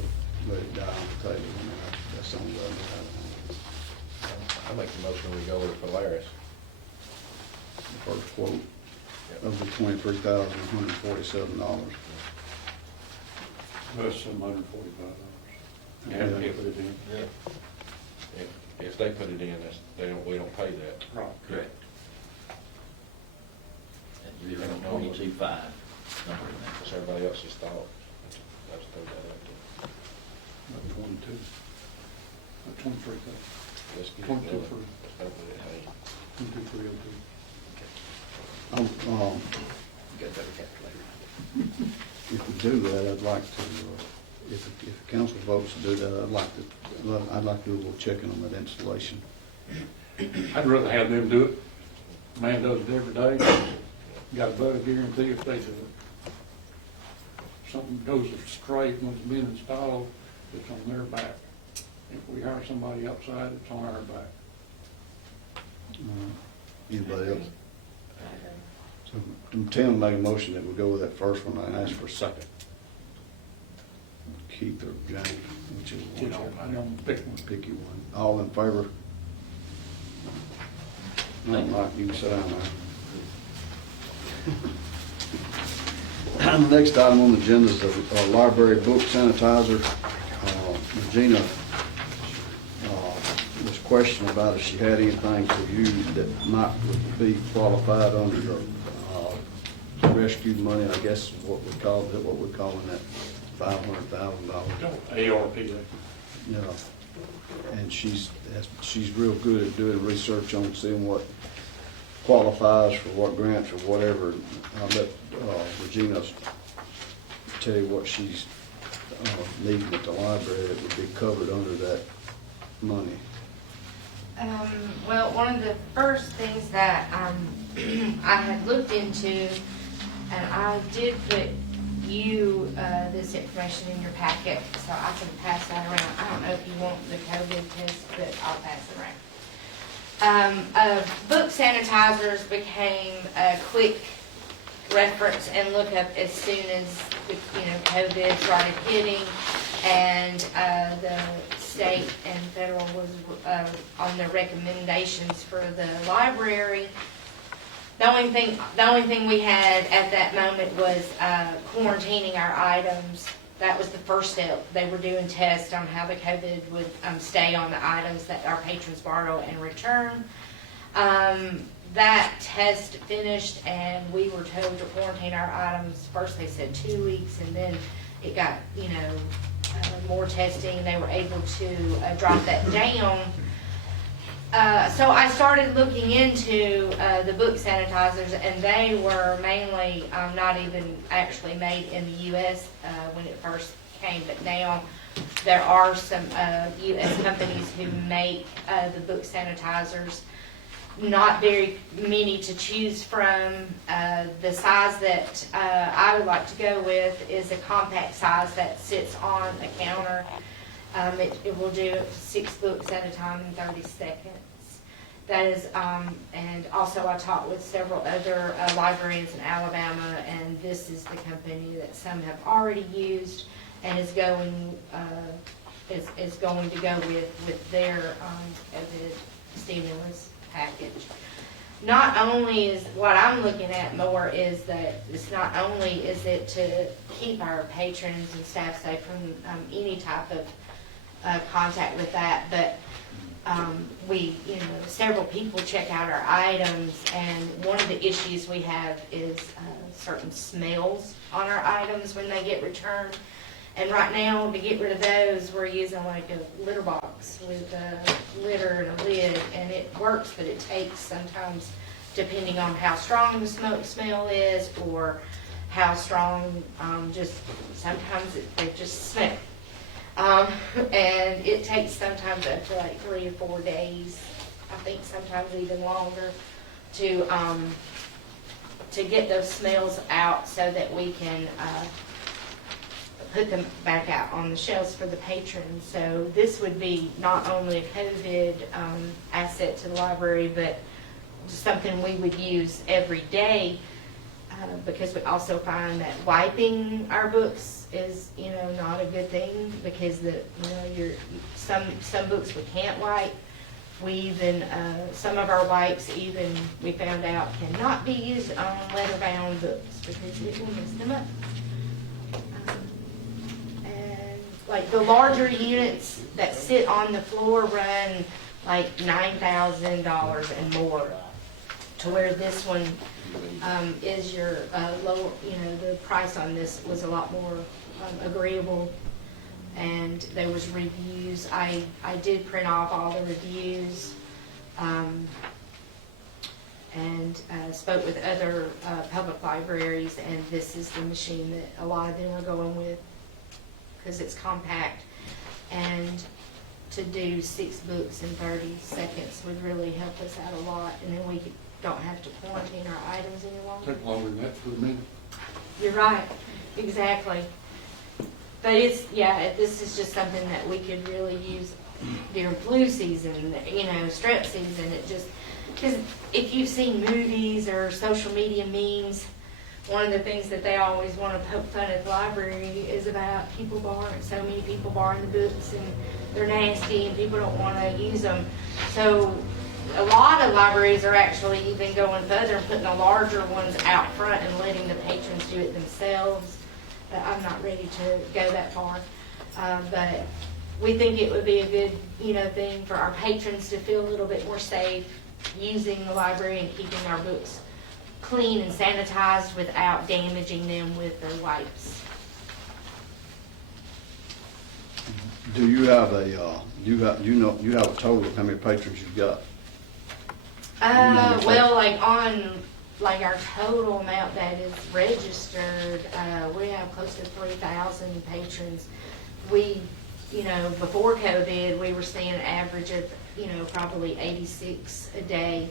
let it die on the table. I mean, that's the only way I know how to. I make the motion we go with Polaris. The first quote of the $23,147. That's $145. Yeah. Yeah. Yeah. If they put it in, we don't pay that. Right. Correct. At 0.22.5, somewhere in there. That's everybody else's thought. Let's throw that out there. About 22. About 23. Let's get it 22 done. for- Let's hope that it ain't. 22,302. Got that calculator. If we do that, I'd like to, if the council votes to do that, I'd like to do a little checking on that installation. I'd rather have them do it. Man does it every day. Got a better guarantee if they do it. Something goes straight when it's been installed, it's on their back. If we hire somebody outside, it's on our back. Anybody else? So Tim made a motion that we go with that first one. I asked for a second. Keith or James, whichever You know, I don't pick one. Pick you one. All in favor? No, Mike, you can sit down there. The next item on the agenda is the library book sanitizer. Regina was questioning about if she had anything to use that might be qualified under the rescue money, I guess is what we call it, what we're calling that $500,000. ARP. Yeah, and she's real good at doing research on seeing what qualifies for what grants or whatever. I'll let Regina tell you what she's needing at the library that would be covered under that money. Well, one of the first things that I had looked into, and I did put you this information in your packet, so I can pass that around. I don't know if you want the COVID test, but I'll pass it around. Book sanitizers became a quick reference and look up as soon as COVID started hitting, and the state and federal was on their recommendations for the library. The only thing we had at that moment was quarantining our items. That was the first step. They were doing tests on how the COVID would stay on the items that our patrons borrow and return. That test finished, and we were told to quarantine our items. First they said 2 weeks, and then it got more testing. They were able to drop that down. So I started looking into the book sanitizers, and they were mainly not even actually made in the U.S. When it first came, but now there are some U.S. companies who make the book sanitizers. Not very many to choose from. The size that I would like to go with is a compact size that sits on a counter. It will do 6 books at a time in 30 seconds. That is, and also I talked with several other librarians in Alabama, and this is the company that some have already used and is going to go with their COVID stimulus package. Not only is what I'm looking at more is that it's not only is it to keep our patrons and staff safe from any type of contact with that, but several people check out our items, and one of the issues we have is certain smells on our items when they get returned. And right now, to get rid of those, we're using like a litter box with a litter and a lid, and it works, but it takes sometimes, depending on how strong the smoke smell is, or how strong, just sometimes they just smell. And it takes sometimes up to like 3 or 4 days, I think sometimes even longer, to get those smells out so that we can put them back out on the shelves for the patrons. So this would be not only a COVID asset to the library, but something we would use every day, because we also find that wiping our books is, not a good thing, because some books we can't wipe. We even, some of our wipes even, we found out, cannot be used on leather-bound books because it will mess them up. And like the larger units that sit on the floor run like $9,000 and more, to where this one is your lower, the price on this was a lot more agreeable. And there was reviews. I did print off all the reviews, and spoke with other public libraries, and this is the machine that a lot of them are going with, because it's compact, and to do 6 books in 30 seconds would really help us out a lot, and then we don't have to quarantine our items any longer. Take longer than that for a minute. You're right, exactly. But this is just something that we could really use during flu season, strep season. It just, because if you've seen movies or social media memes, one of the things that they always want to poke fun at the library is about people borrowing, so many people borrowing the books, and they're nasty and people don't want to use them. So a lot of libraries are actually even going further and putting the larger ones out front and letting the patrons do it themselves. But I'm not ready to go that far. But we think it would be a good, thing for our patrons to feel a little bit more safe using the library and keeping our books clean and sanitized without damaging them with their wipes. Do you have a, you have a total of how many patrons you've got? Well, like our total amount that is registered, we have close to 3,000 patrons. We, before COVID, we were seeing an average of, probably 86 a day.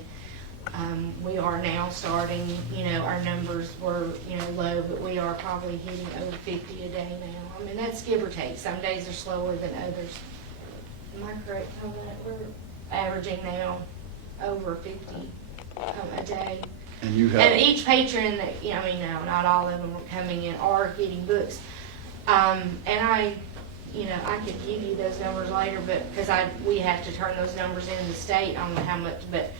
We are now starting, our numbers were, low, but we are probably hitting over 50 a day now. I mean, that's give or take. Some days are slower than others. Am I correct on that? We're averaging now over 50 a day. And each patron that, no, not all of them are coming in are getting books. And I could give you those numbers later, but because we have to turn those numbers in the state. I don't know how much, but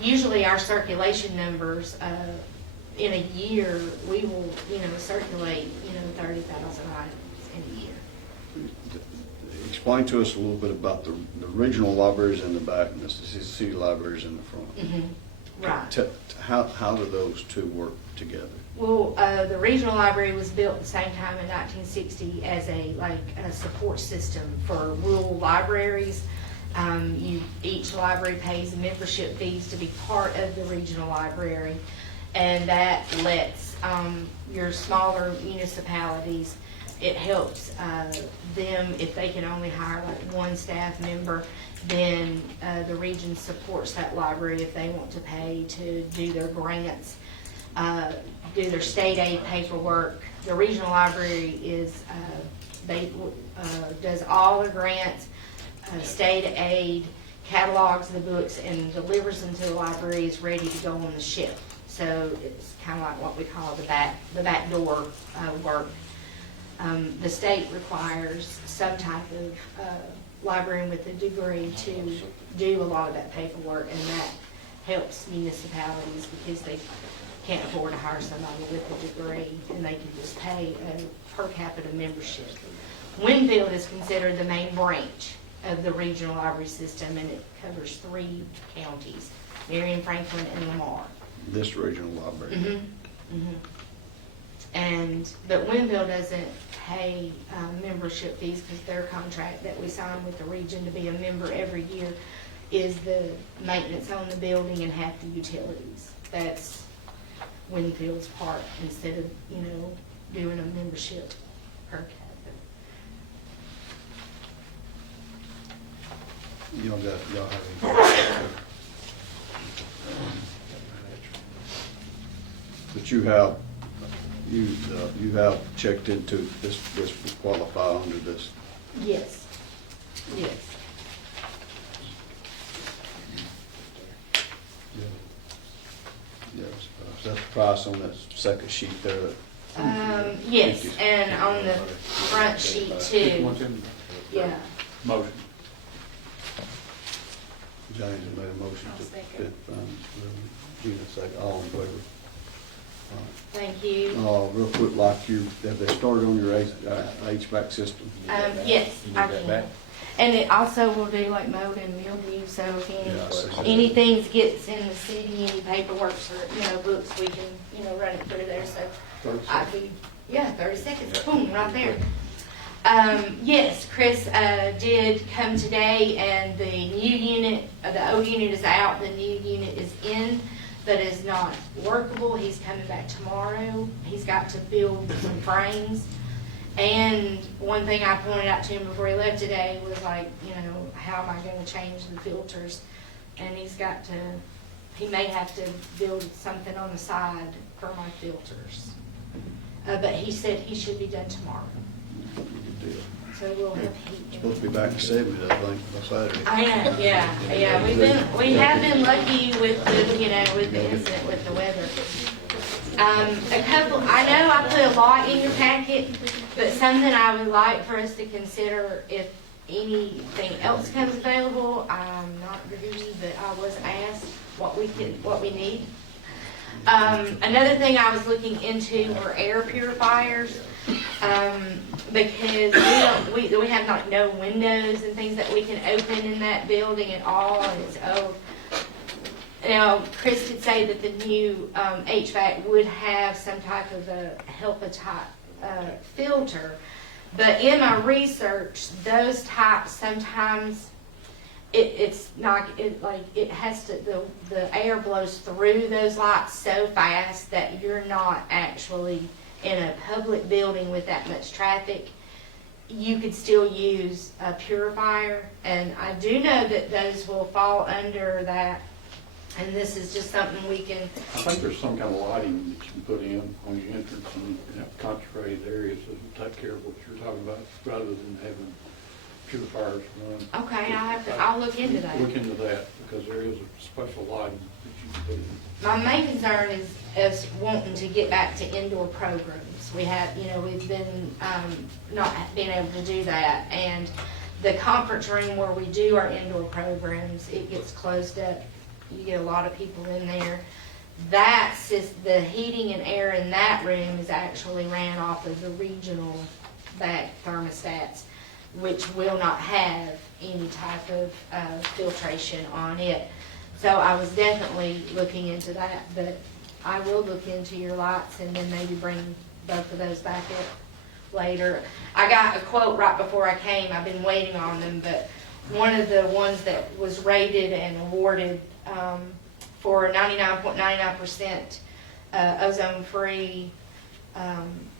usually our circulation numbers in a year, we will, circulate, 30,000 items in a year. Explain to us a little bit about the regional libraries in the back and the city libraries in the front. Mm-hmm. Right. How do those two work together? Well, the regional library was built at the same time in 1960 as a support system for rural libraries. Each library pays membership fees to be part of the regional library, and that lets your smaller municipalities, it helps them if they can only hire like one staff member. Then the region supports that library if they want to pay to do their grants, do their state aid paperwork. The regional library does all the grants, state aid, catalogs the books, and delivers them to the libraries ready to go on the ship. So it's kind of like what we call the back door work. The state requires some type of librarian with a degree to do a lot of that paperwork, and that helps municipalities because they can't afford to hire somebody with a degree, and they can just pay a per capita membership. Winfield is considered the main branch of the regional library system, and it covers 3 counties, Marion, Franklin, and Lamar. This regional library. Mm-hmm. Mm-hmm. But Winfield doesn't pay membership fees because their contract that we sign with the region to be a member every year is the maintenance on the building and half the utilities. That's Winfield's part instead of, doing a membership per capita. Y'all have any? But you have checked into this will qualify under this. Yes. Yes. Yes. That's the price on that second sheet there. Yes, and on the front sheet too. Yeah. Motion. James has made a motion to fit funds. Gina second. All in favor? Thank you. Real quick, have they started on your HVAC system? Yes, I can. And it also will do like mold and mildew, so if Yeah, I see. anything gets in the city, any paperwork or, books, we can, run it through there, so. 30 seconds, boom, right there. Yes, Chris, did come today, and the new unit, the old unit is out, the new unit is in, but is not workable. He's coming back tomorrow. He's got to build some frames. And one thing I pointed out to him before he left today was like, how am I gonna change the filters? And he may have to build something on the side for my filters. But he said he should be done tomorrow. Good deal. So we'll have heat. Supposed to be back in 70s, I think, by Saturday. I know, yeah. We have been lucky with the incident with the weather. I know I put a lot in your packet, but something I would like for us to consider if anything else comes available. I'm not greedy, but I was asked what we need. Another thing I was looking into were air purifiers, because we have like no windows and things that we can open in that building at all, and it's old. Now, Chris could say that the new HVAC would have some type of a HEPA type filter, but in my research, those types sometimes it's not it has to the air blows through those lights so fast that you're not actually in a public building with that much traffic. You could still use a purifier, and I do know that those will fall under that. And this is just something we can. I think there's some kind of lighting that you can put in on your entrance, and you can have concentrated areas that will take care of what you're talking about, rather than having purifiers run. Okay, I'll look into that. Look into that, because there is a special lighting that you can put in. My main concern is wanting to get back to indoor programs. We've been not being able to do that, and the conference room where we do our indoor programs, it gets closed up. You get a lot of people in there. The heating and air in that room is actually ran off of the regional back thermostats, which will not have any type of filtration on it. So I was definitely looking into that, but I will look into your lights and then maybe bring both of those back up later. I got a quote right before I came. I've been waiting on them, but one of the ones that was rated and awarded for 99.99% ozone-free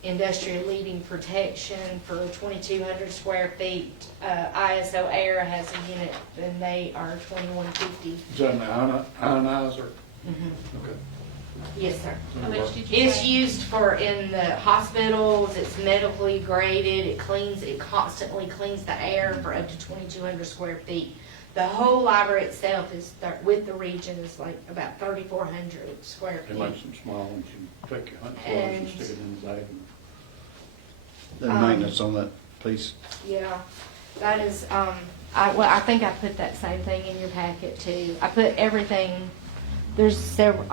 industrial leading protection for 2,200 square feet. ISO Air has a unit, and they are 2150. Is that an ionizer? Mm-hmm. Okay. Yes, sir. How much did you It's say? used in the hospitals. It's medically graded. It constantly cleans the air for up to 2,200 square feet. The whole library itself is with the region is like about 3,400 square They feet. make some small ones. You take your hunt clothes And- and stick it in the bag. The maintenance on that piece. Yeah, that is. I think I put that same thing in your packet too. I put everything. There's several.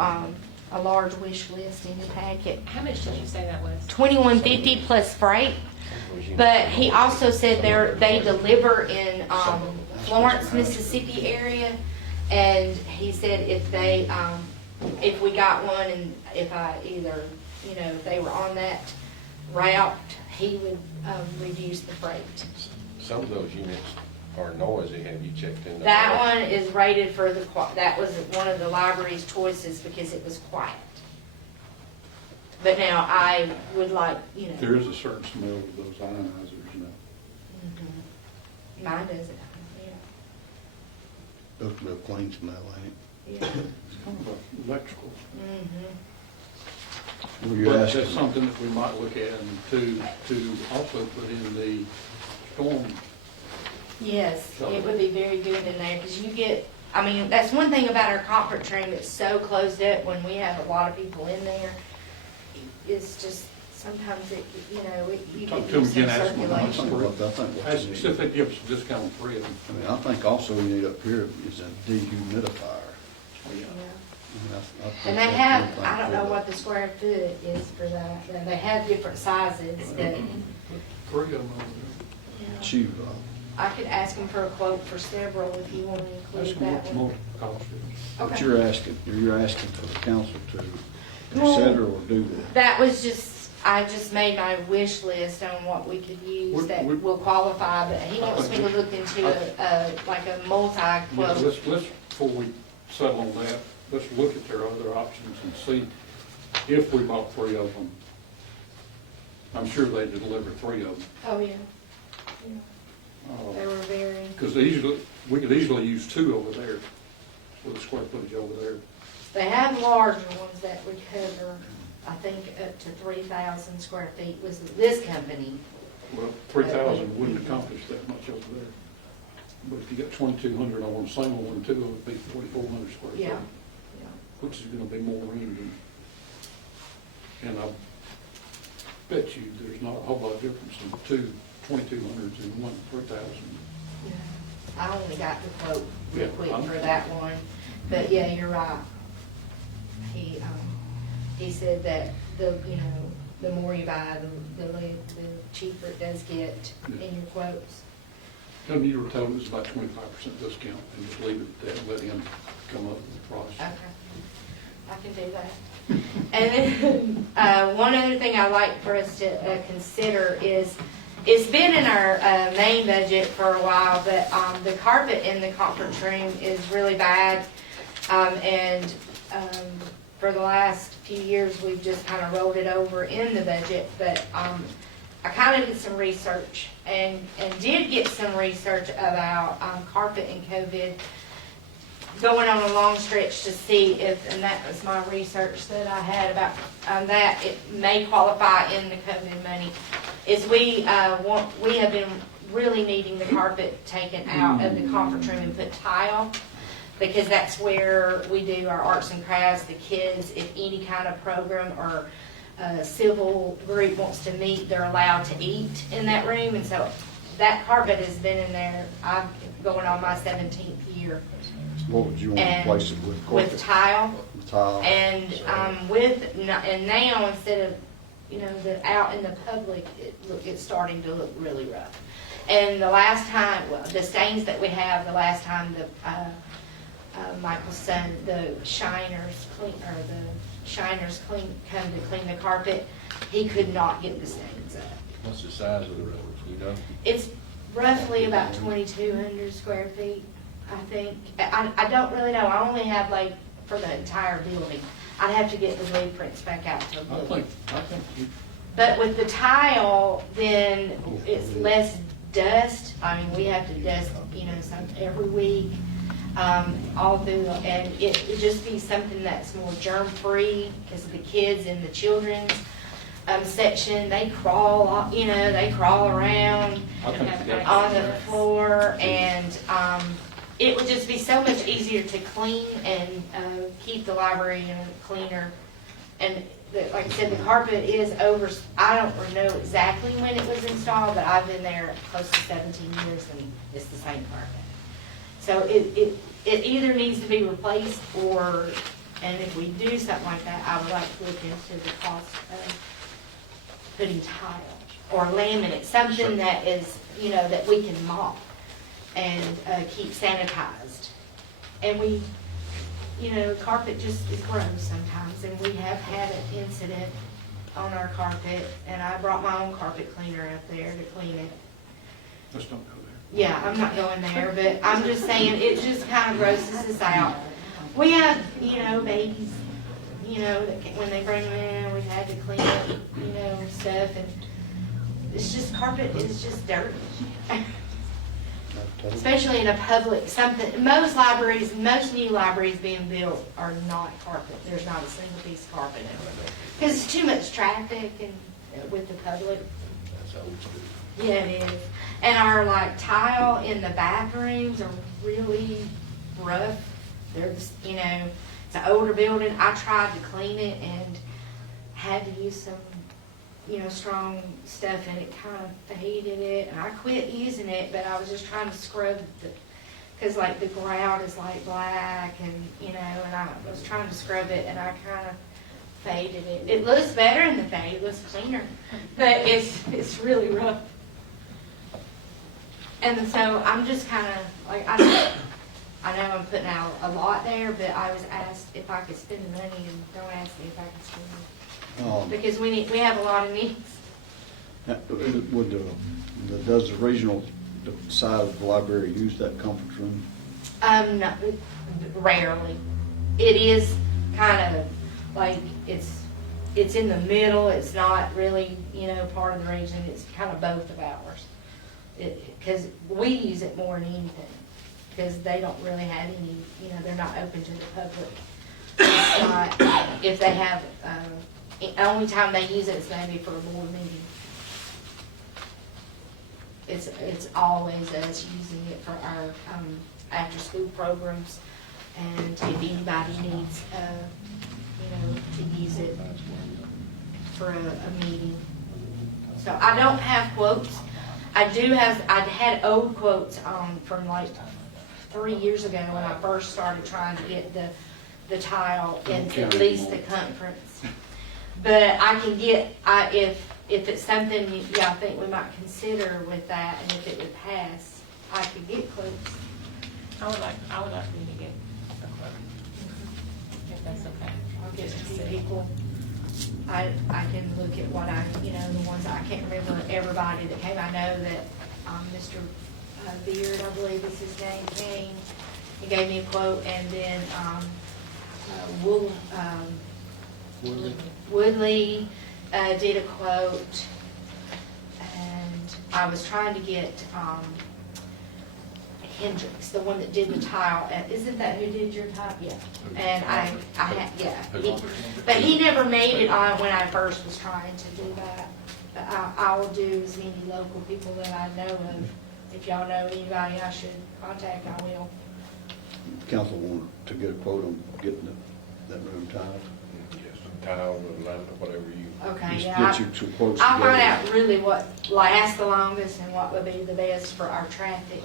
A large wish list in your packet. How much did you say that was? 2,150 plus freight. But he also said they deliver in Florence, Mississippi area, and he said if we got one and if if they were on that route, he would reduce the freight. Some of those units are noisy. Have you checked in? That one is rated for that was one of the library's choices because it was quiet. But now I would like, There is a certain smell with those ionizers, Mhm. Mine doesn't, Supposed to be a clean smell, ain't yeah. It's kind of electrical. Mhm. it? Were you But asking? that's something that we might look at, and to also put in the storm. Yes, it would be very good in there because that's one thing about our conference room. It's so closed up when we have a lot of people in there. It's just sometimes you Talk can to them do some again, ask them I about circulation. think what Ask you them need. if they give us a discount on 3 of them. I mean, I think also we need up here is a dehumidifier. Oh, yeah. Yeah. I think And they that's have, one thing I don't for know that. what the square foot is for that. And they have different sizes, but 3 of them over there. Chew, I could ask him for a quote for several if you want to That's include that much one. more cost. But Okay. you're asking for the council to Well, consider or do that. That was just, I just made my wish list on what we could use that will qualify, but he wants me to look into like a Yeah, multi-quote. let's, before we settle on that, let's look at their other options and see if we bought 3 of them. I'm sure they'd deliver 3 of them. Oh, yeah. They were very, Because we could easily use 2 over there with the square footage over there. they have larger ones that would cover, I think, up to 3,000 square feet was this company. Well, 3,000 wouldn't accomplish that much over there. But if you got 2,200 on one single one too, it would be 4,400 square feet. Yeah. Which is gonna be more room than, and I bet you there's not a whole lot of difference in 2 2,200s and one 3,000. Yeah. I only got the quote real Yeah, quick I'm- for that one, but yeah, you're right. He said that the more you buy, the cheaper it does get in your quotes. Tell me you were told it was about 25% discount and just leave it at that and let him come up with the price. Okay, I can do that. And then, one other thing I'd like for us to consider is, it's been in our main budget for a while, but the carpet in the conference room is really bad. And for the last few years, we've just kind of rolled it over in the budget. But I kind of did some research and did get some research about carpet and COVID, going on a long stretch to see if, and that was my research that I had about that, it may qualify in the COVID money, is we have been really needing the carpet taken out of the conference room and put tile, because that's where we do our arts and crafts, the kids, if any kind of program or civil group wants to meet, they're allowed to eat in that room. And so that carpet has been in there, I'm going on my 17th year. What would you want to And replace it with? with tile. Tile. And and now instead of out in the public, it's starting to look really rough. And the last time, the stains that we have, the last time Michael's son, the shiners come to clean the carpet, he could not get the stains up. What's the size of the room, you know? It's roughly about 2,200 square feet, I think. I don't really know. I only have for the entire building. I'd have to get the blueprints back out to look. I think you, But with the tile, then it's less dust. I mean, we have to dust, every week, all through, and it would just be something that's more germ-free, because the kids in the children's section, they crawl, they crawl around on the floor, and it would just be so much easier to clean and keep the library cleaner. And like I said, the carpet is over, I don't know exactly when it was installed, but I've been there close to 17 years and it's the same carpet. So it either needs to be replaced and if we do something like that, I would like to look into the cost of putting tile or laminate, something that is, that we can mop and keep sanitized. And carpet just is gross sometimes, and we have had an incident on our carpet, and I brought my own carpet cleaner up there to clean it. let's don't go there. Yeah, I'm not going there, but I'm just saying, it just kind of grosses us out. We have, babies, when they bring them in, we've had to clean up, stuff, and it's just, carpet is just dirt. Especially in a public, most new libraries being built are not carpet. There's not a single piece of carpet in it. Because it's too much traffic and with the public. That's old school. Yeah, it is. And our tile in the bathrooms are really rough. They're just, it's an older building. I tried to clean it and had to use some, strong stuff, and it kind of faded it. And I quit using it, but I was just trying to scrub because the grout is black, and and I was trying to scrub it, and I kind of faded it. It looks better in the fade. It looks cleaner, but it's really rough. And so I'm just kind of, like, I know I'm putting out a lot there, but I was asked if I could spend the money, and don't ask me if I can spend it. Because we have a lot of needs. Does the regional side of the library use that conference room? No, rarely. It is kind of like, it's in the middle, it's not really, part of the region, it's kind of both of ours. Because we use it more than anything, because they don't really have any, they're not open to the public. It's not, if they have, the only time they use it is maybe for a board meeting. It's always us using it for our after-school programs, and if anybody needs, to use it for a meeting. So I don't have quotes. I had old quotes from like 3 years ago when I first started trying to get the tile in at least the conference. But I can get, if it's something y'all think we might consider with that, and if it would pass, I could get quotes. I would like for you to get a quote, if that's okay. I'll get to see people. I can look at what the ones I can't remember everybody that came. I know that Mr. Beard, I believe is his name, came. He gave me a quote, and then Woodley did a quote, and I was trying to get Hendricks, the one that did the tile. Isn't that who did your tile? Yeah. And but he never made it on when I first was trying to do that. But I will do as many local people that I know of. If y'all know anybody I should contact, I will. Council wanted to get a quote on getting that room tiled. Yes, tile or laminate, whatever you. Okay, Just yeah. get you some quotes I'll find together. out really what lasts the longest and what would be the best for our traffic.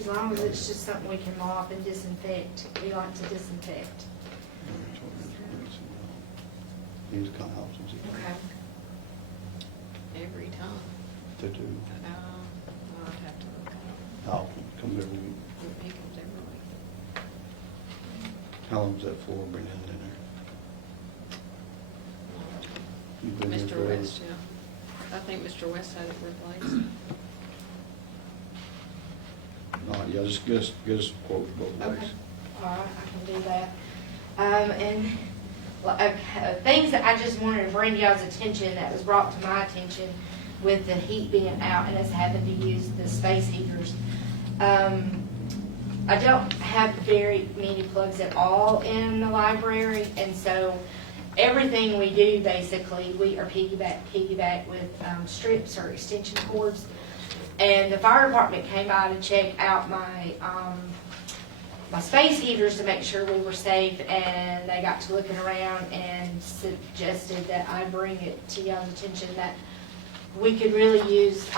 As long as it's just something we can mop and disinfect. We like to disinfect. These kind of houses. Okay. Every time. They do. I'll have to look at it. How often? Come every week. He comes every week. How long's that floor been in there? You've been there Mr. forever? West, yeah. I think Mr. West had it replaced. Yeah, just get us a quote both ways. Okay. All right, I can do that. Things that I just wanted to bring y'all's attention, that was brought to my attention with the heat being out and us having to use the space heaters. I don't have very many plugs at all in the library, and so everything we do, basically, we are piggyback with strips or extension cords. And the fire department came by to check out my space heaters to make sure we were safe, and they got to looking around and suggested that I bring it to y'all's attention that we could really use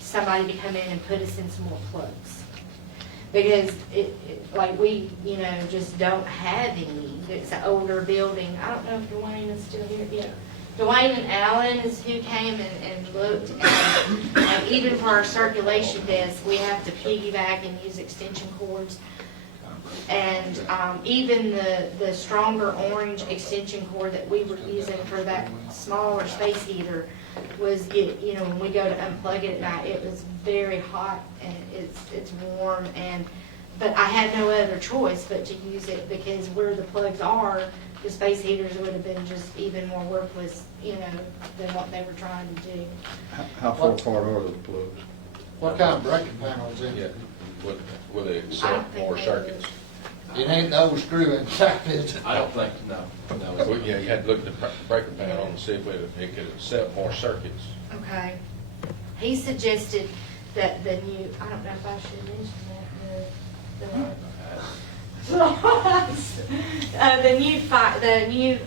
somebody to come in and put us in some more plugs. Because we just don't have any. It's an older building. I don't know if Dwayne is still here. Yeah. Dwayne and Alan is who came and looked, and even for our circulation desk, we have to piggyback and use extension cords. And even the stronger orange extension cord that we were using for that smaller space heater was, when we go to unplug it at night, it was very hot and it's warm, but I had no other choice but to use it, because where the plugs are, the space heaters would have been just even more worthless, than what they were trying to do. How far apart are the plugs? What kind of breaking panels in Yeah, it? will they I don't accept think more they circuits? It ain't no screw inside, is it? I don't think, no. Well, yeah, you had to look at the breaker panel and see if it could accept more circuits. Okay. He suggested that the new, I don't know if I should mention that, the new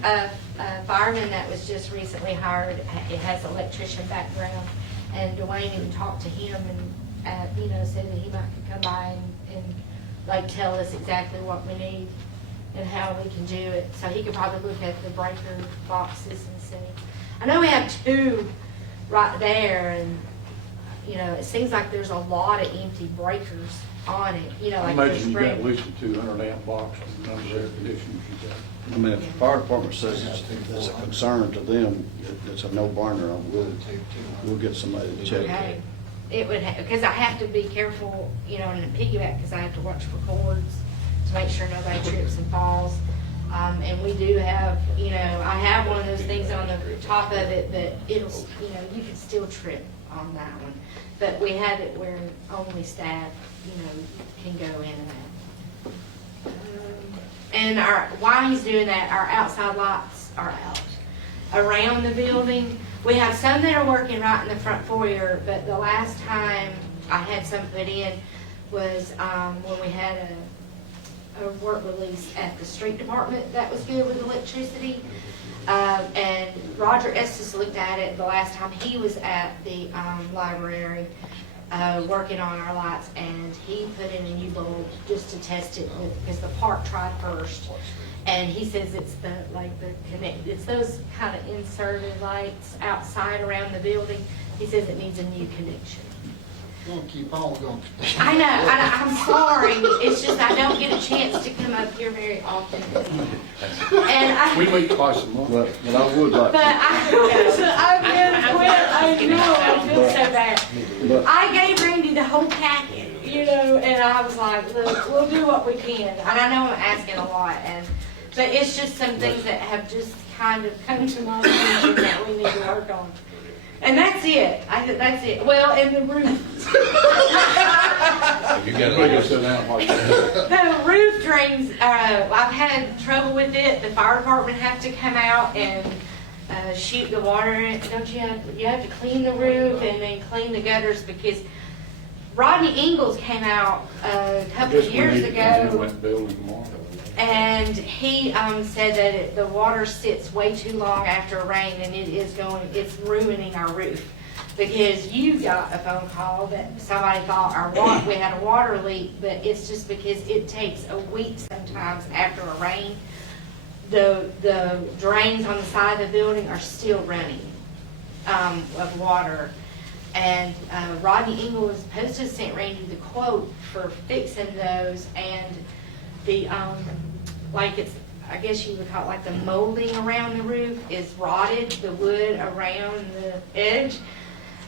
fireman that was just recently hired, it has an electrician background, and Dwayne even talked to him and, said that he might come by and tell us exactly what we need and how we can do it. So he could probably look at the breaker boxes and see. I know we have two right there, and, you know, it seems like there's a lot of empty breakers on it, you know, I like the imagine you got at spring. least a 200 amp box and none of the air conditioners you got. I mean, if the fire department says it's a concern to them, it's a no-burner, we'll get somebody to check Okay. it. It would, because I have to be careful, you know, and piggyback, because I have to watch for cords to make sure nobody trips and falls. And we do have, you know, I have one of those things on the top of it that it'll, you know, you can still trip on that one. But we have it where only staff, you know, can go in and out. And while he's doing that, our outside lights are out around the building. We have some that are working right in the front foyer, but the last time I had some put in was when we had a work release at the street department that was good with electricity. And Roger Estes looked at it the last time he was at the library working on our lights, and he put in a new bulb just to test it because the park tried first. And he says it's it's those kind of inserted lights outside around the building. He says it needs a new connection. Gonna keep on going. I know, I'm sorry, it's just I don't get a chance to come up here very often. And We meet twice a month. But I would like, But I feel so bad. but I gave Randy the whole packet, you know, and I was like, look, we'll do what we can. And I know I'm asking a lot, but it's just some things that have just kind of come to my attention that we need to work on. And that's it. That's it. Well, and the roof. You got Everybody it. go sit down like that. The roof drains, I've had trouble with it. The fire department have to come out and shoot the water in. Don't you have to clean the roof and then clean the gutters, because Rodney Ingalls came out a couple of years ago, Building tomorrow. and he said that the water sits way too long after a rain, and it's ruining our roof. Because you got a phone call that somebody thought we had a water leak, but it's just because it takes a week sometimes after a rain. The drains on the side of the building are still running of water. And Rodney Engel was supposed to have sent Randy the quote for fixing those, and the I guess you would call it like the molding around the roof is rotted, the wood around the edge,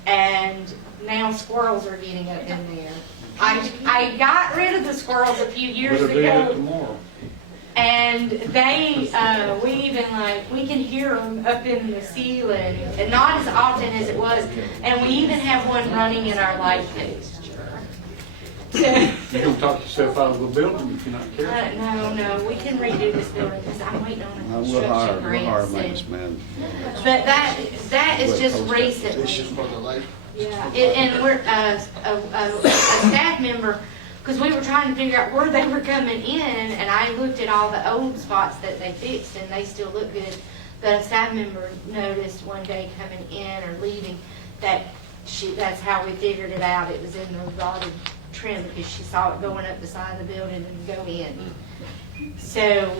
and now squirrels are getting up in there. I got rid of the squirrels a few years Better do that ago, tomorrow. and they we can hear them up in the ceiling, and not as often as it was, and we even have one running in our light fixture. You're gonna talk yourself out of the building if you're not careful. No, we can redo this building because I'm waiting on a we'll hire construction a grant maintenance soon. man. But that is just recently. This is for the lake. Yeah, and we're a staff member, because we were trying to figure out where they were coming in, and I looked at all the old spots that they fixed, and they still look good. But a staff member noticed one day coming in or leaving that's how we figured it out. It was in the rotted trim because she saw it going up the side of the building and go in. So,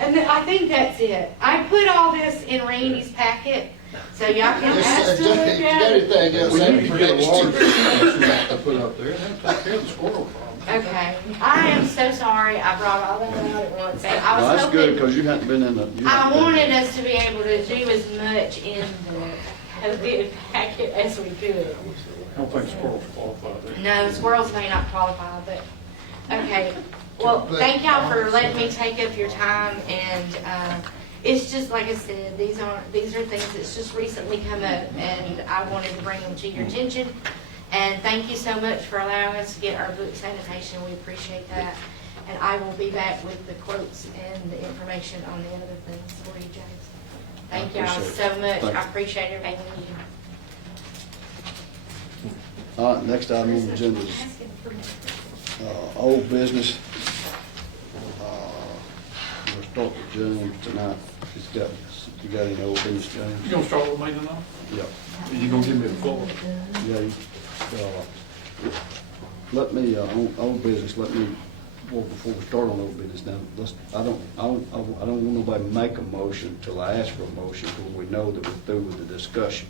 and then I think that's it. I put all this in Randy's packet, so y'all can ask to look at it. Everything else. We need to get a water system to put up there, and take care of the squirrel problem. Okay, I am so sorry I brought all that out at once. And I Well, was that's good, hoping, because you hadn't been in the. I wanted us to be able to do as much in the COVID packet as we could. I don't think squirrels qualify there. No, squirrels may not qualify, but, okay. Well, thank y'all for letting me take up your time, and it's just, like I said, these are things that's just recently come up, and I wanted to bring them to your attention. And thank you so much for allowing us to get our book sanitation. We appreciate that. And I will be back with the quotes and the information on the other things for you, James. Thank y'all so much. I appreciate everything you do. All right, next item on the agenda is old business. We'll start with James tonight. You got any old business, James? You gonna start with me tonight? Yeah. You gonna give me the floor? Yeah, let me, on old business, let me well, before we start on those business now, I don't want nobody to make a motion till I ask for a motion, till we know that we're through with the discussion.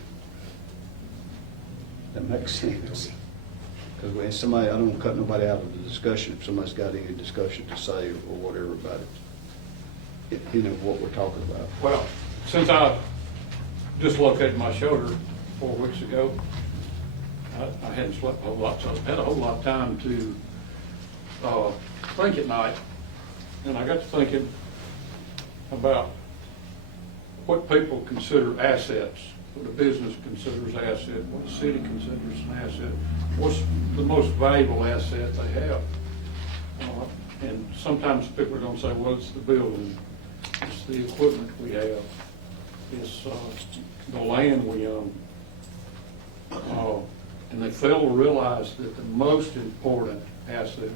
That makes sense. Because when somebody, I don't want to cut nobody out of the discussion if somebody's got any discussion to say or whatever about it. You know what we're talking about. Well, since I dislocated my shoulder 4 weeks ago, I hadn't slept a whole lot, so I had a whole lot of time to think at night. And I got to thinking about what people consider assets, what a business considers asset, what a city considers an asset, what's the most valuable asset they have. And sometimes people are going to say, well, it's the building, it's the equipment we have, it's the land we own. And they fail to realize that the most important asset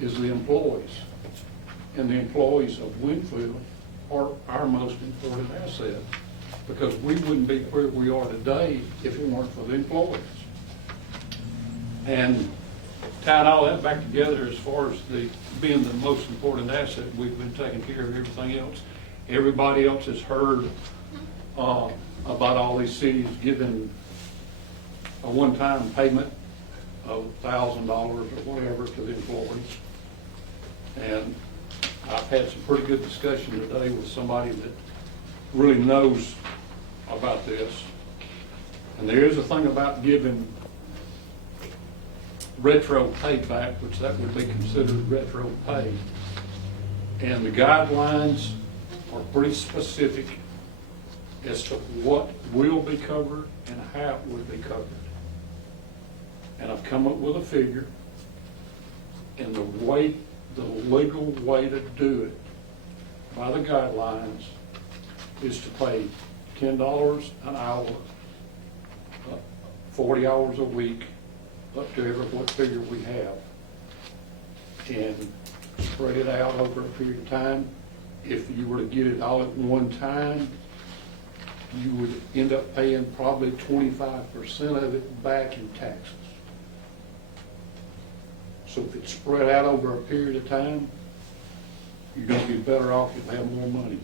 is the employees. And the employees of Winfield are our most important asset, because we wouldn't be where we are today if it weren't for the employees. And tying all that back together as far as being the most important asset, we've been taking care of everything else. Everybody else has heard about all these cities giving a one-time payment of $1,000 or whatever to the employees. And I've had some pretty good discussion today with somebody that really knows about this. And there is a thing about giving retro payback, which that would be considered retro pay. And the guidelines are pretty specific as to what will be covered and how it will be covered. And I've come up with a figure, and the legal way to do it by the guidelines is to pay $10 an hour, 40 hours a week, up to what figure we have, and spread it out over a period of time. If you were to get it all at one time, you would end up paying probably 25% of it back in taxes. So if it's spread out over a period of time, you're going to be better off if you have more money.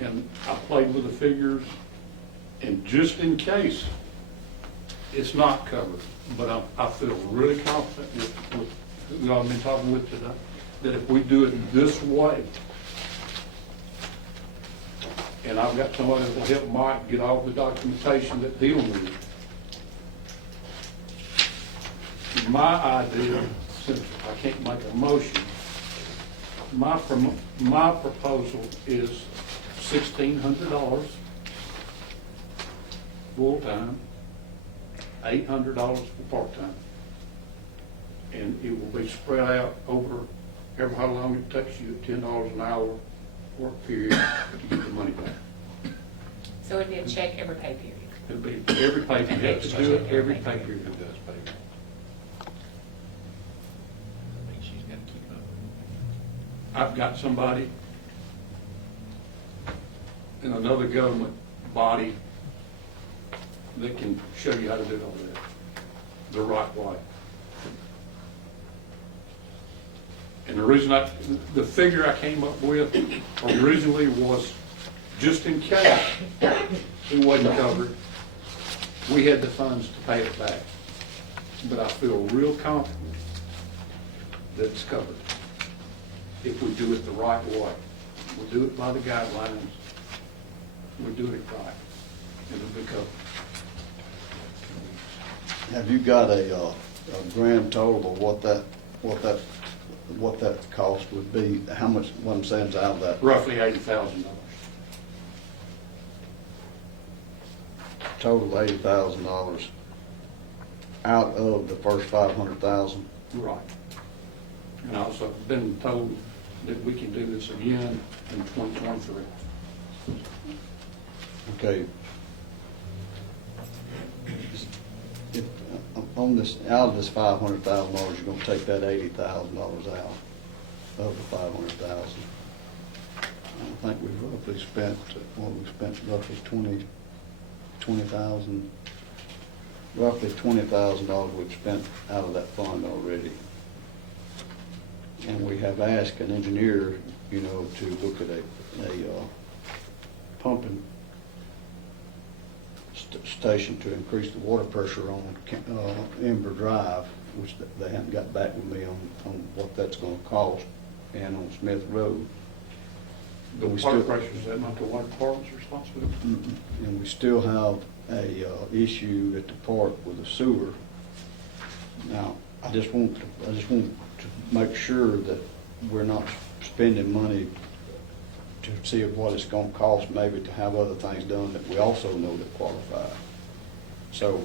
And I played with the figures, and just in case it's not covered, but I feel really confident with who I've been talking with today, that if we do it this way, and I've got somebody that will help Mike get all the documentation that he'll need. My idea, since I can't make a motion, my proposal is $1,600 full-time, $800 for part-time. And it will be spread out over how long it takes you, $10 an hour work period to get the money back. So it'd be a check every pay period? It'll be every pay period. You have to do it every pay period. Who does pay? I think she's got to keep up. I've got somebody in another government body that can show you how to do all that the right way. And the reason the figure I came up with originally was just in case it wasn't covered, we had the funds to pay it back. But I feel real confident that it's covered if we do it the right way. We do it by the guidelines. We do it right. It'll be covered. Have you got a grand total of what that cost would be? How much, what I'm saying is out of that? Roughly $80,000. Total $80,000 out of the first $500,000? Right. And also been told that we can do this again in 2023. Okay. If, on this, out of this $500,000, you're going to take that $80,000 out of the $500,000. I think we've roughly spent, we've spent roughly roughly $20,000 we've spent out of that fund already. And we have asked an engineer, you know, to look at a pumping station to increase the water pressure on Ember Drive, which they haven't got back with me on what that's going to cost, and on Smith Road. The water pressure, is that not the water department's responsibility? And we still have a issue at the park with the sewer. Now, I just want to make sure that we're not spending money to see what it's going to cost maybe to have other things done that we also know that qualify. So,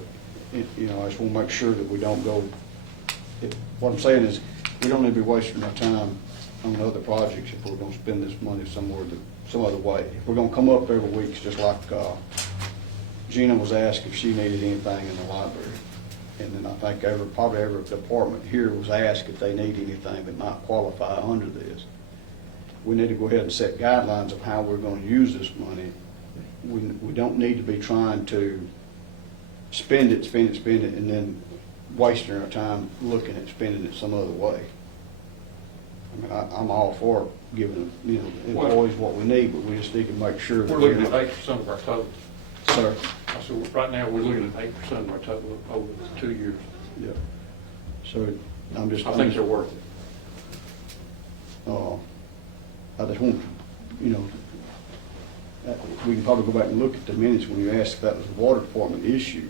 you know, I just want to make sure that we don't go, what I'm saying is, we don't need to be wasting our time on other projects if we're going to spend this money somewhere, some other way. If we're going to come up every week, it's just like Gina was asked if she needed anything in the library. And then I think probably every department here was asked if they need anything that might qualify under this. We need to go ahead and set guidelines of how we're going to use this money. We don't need to be trying to spend it, and then wasting our time looking at spending it some other way. I mean, I'm all for giving, you know, employees what we need, but we just need to make sure that We're looking at 8% of our total. Sir? So right now, we're looking at 8% of our total over 2 years. Yeah. So I'm just. I think they're worth it. I just want, you know, we can probably go back and look at the minutes when you asked if that was a water department issue.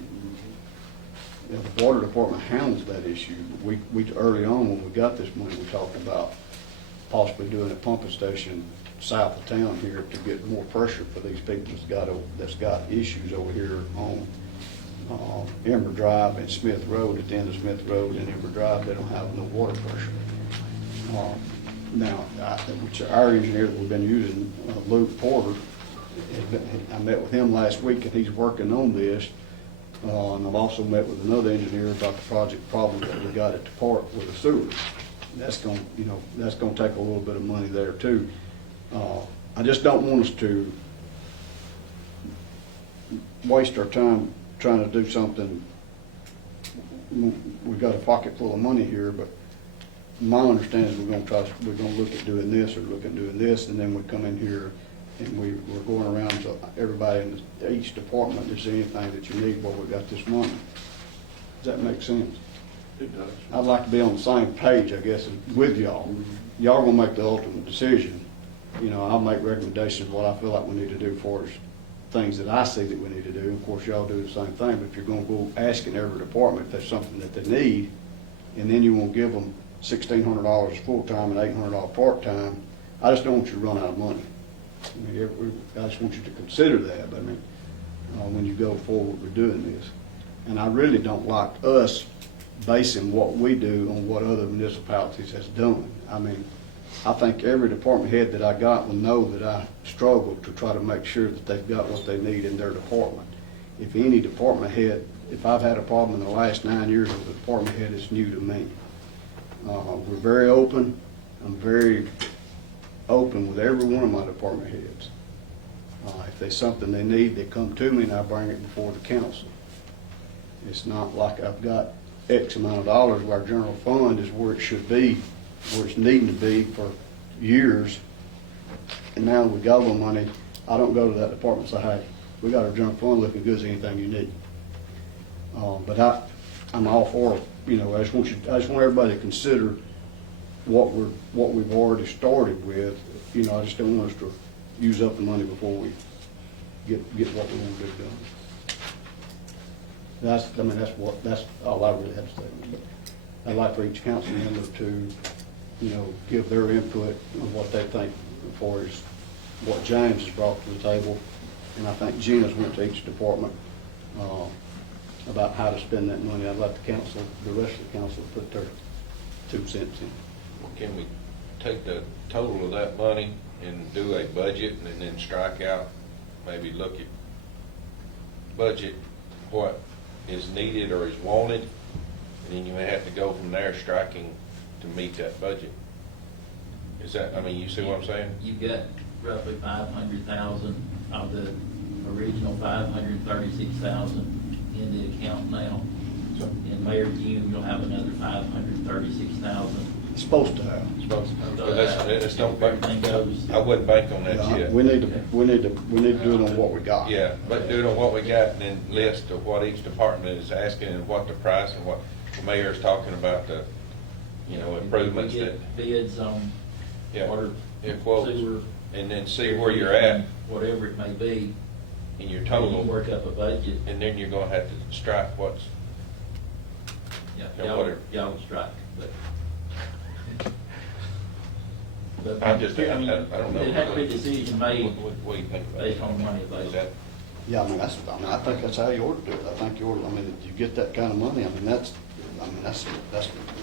You know, the water department handles that issue. We early on when we got this money, we talked about possibly doing a pumping station south of town here to get more pressure for these people that's got issues over here on Ember Drive and Smith Road. At the end of Smith Road and Ember Drive, they don't have no water pressure. Now, which our engineer that we've been using, Luke Porter, I met with him last week, and he's working on this. And I've also met with another engineer about the project problem that we got at the park with the sewer. That's going to take a little bit of money there too. I just don't want us to waste our time trying to do something. We've got a pocket full of money here, but my understanding is we're going to look at doing this or look at doing this, and then we come in here and we're going around to everybody in each department. Is there anything that you need while we got this money? Does that make sense? It does. I'd like to be on the same page, I guess, with y'all. Y'all gonna make the ultimate decision. You know, I'll make recommendations of what I feel like we need to do for us, things that I see that we need to do. Of course, y'all do the same thing, but if you're gonna go asking every department if there's something that they need, and then you won't give them $1,600 full-time and $800 part-time, I just don't want you to run out of money. I mean, I just want you to consider that, I mean, when you go forward with doing this. And I really don't like us basing what we do on what other municipalities has done. I mean, I think every department head that I got will know that I struggle to try to make sure that they've got what they need in their department. If any department head, if I've had a problem in the last 9 years with a department head, it's new to me. We're very open. I'm very open with every one of my department heads. If there's something they need, they come to me and I bring it before the council. It's not like I've got X amount of dollars where our general fund is where it should be, where it's needing to be for years. And now we got a little money, I don't go to that department and say, hey, we got our general fund looking good as anything you need. But I'm all for, you know, I just want everybody to consider what we've already started with. You know, I just don't want us to use up the money before we get what we want to do done. That's all I really have to say. But I'd like for each council member to, you know, give their input on what they think as far as what James has brought to the table. And I think Gina's went to each department about how to spend that money. I'd like the rest of the council to put their 2 cents in. Can we take the total of that money and do a budget and then strike out, maybe look at budget, what is needed or is wanted, and then you may have to go from there striking to meet that budget? Is that, I mean, you see what I'm saying? You've got roughly 500,000 of the original 536,000 in the account now. So, In May or June, you'll have another 536,000 It's supposed to have. But let's don't bank, Everything goes. I wouldn't bank on that Yeah, yet. we need to do it on what we got. Yeah, but do it on what we got and then list of what each department is asking and what the price and what the mayor's talking about, the, improvements We that, get bids on yeah, water, it quotes, sewer, and then see where you're at whatever it may be. in your You total, work up a budget. and then you're gonna have to strike what's, Yeah, Yeah, whatever. y'all strike, but. But, I just, I mean, don't know. It has to be a decision made What do you think about based that? on the money Is available. that, Yeah, I think that's how you ought to do it. I think you ought to, if you get that kind of money, that's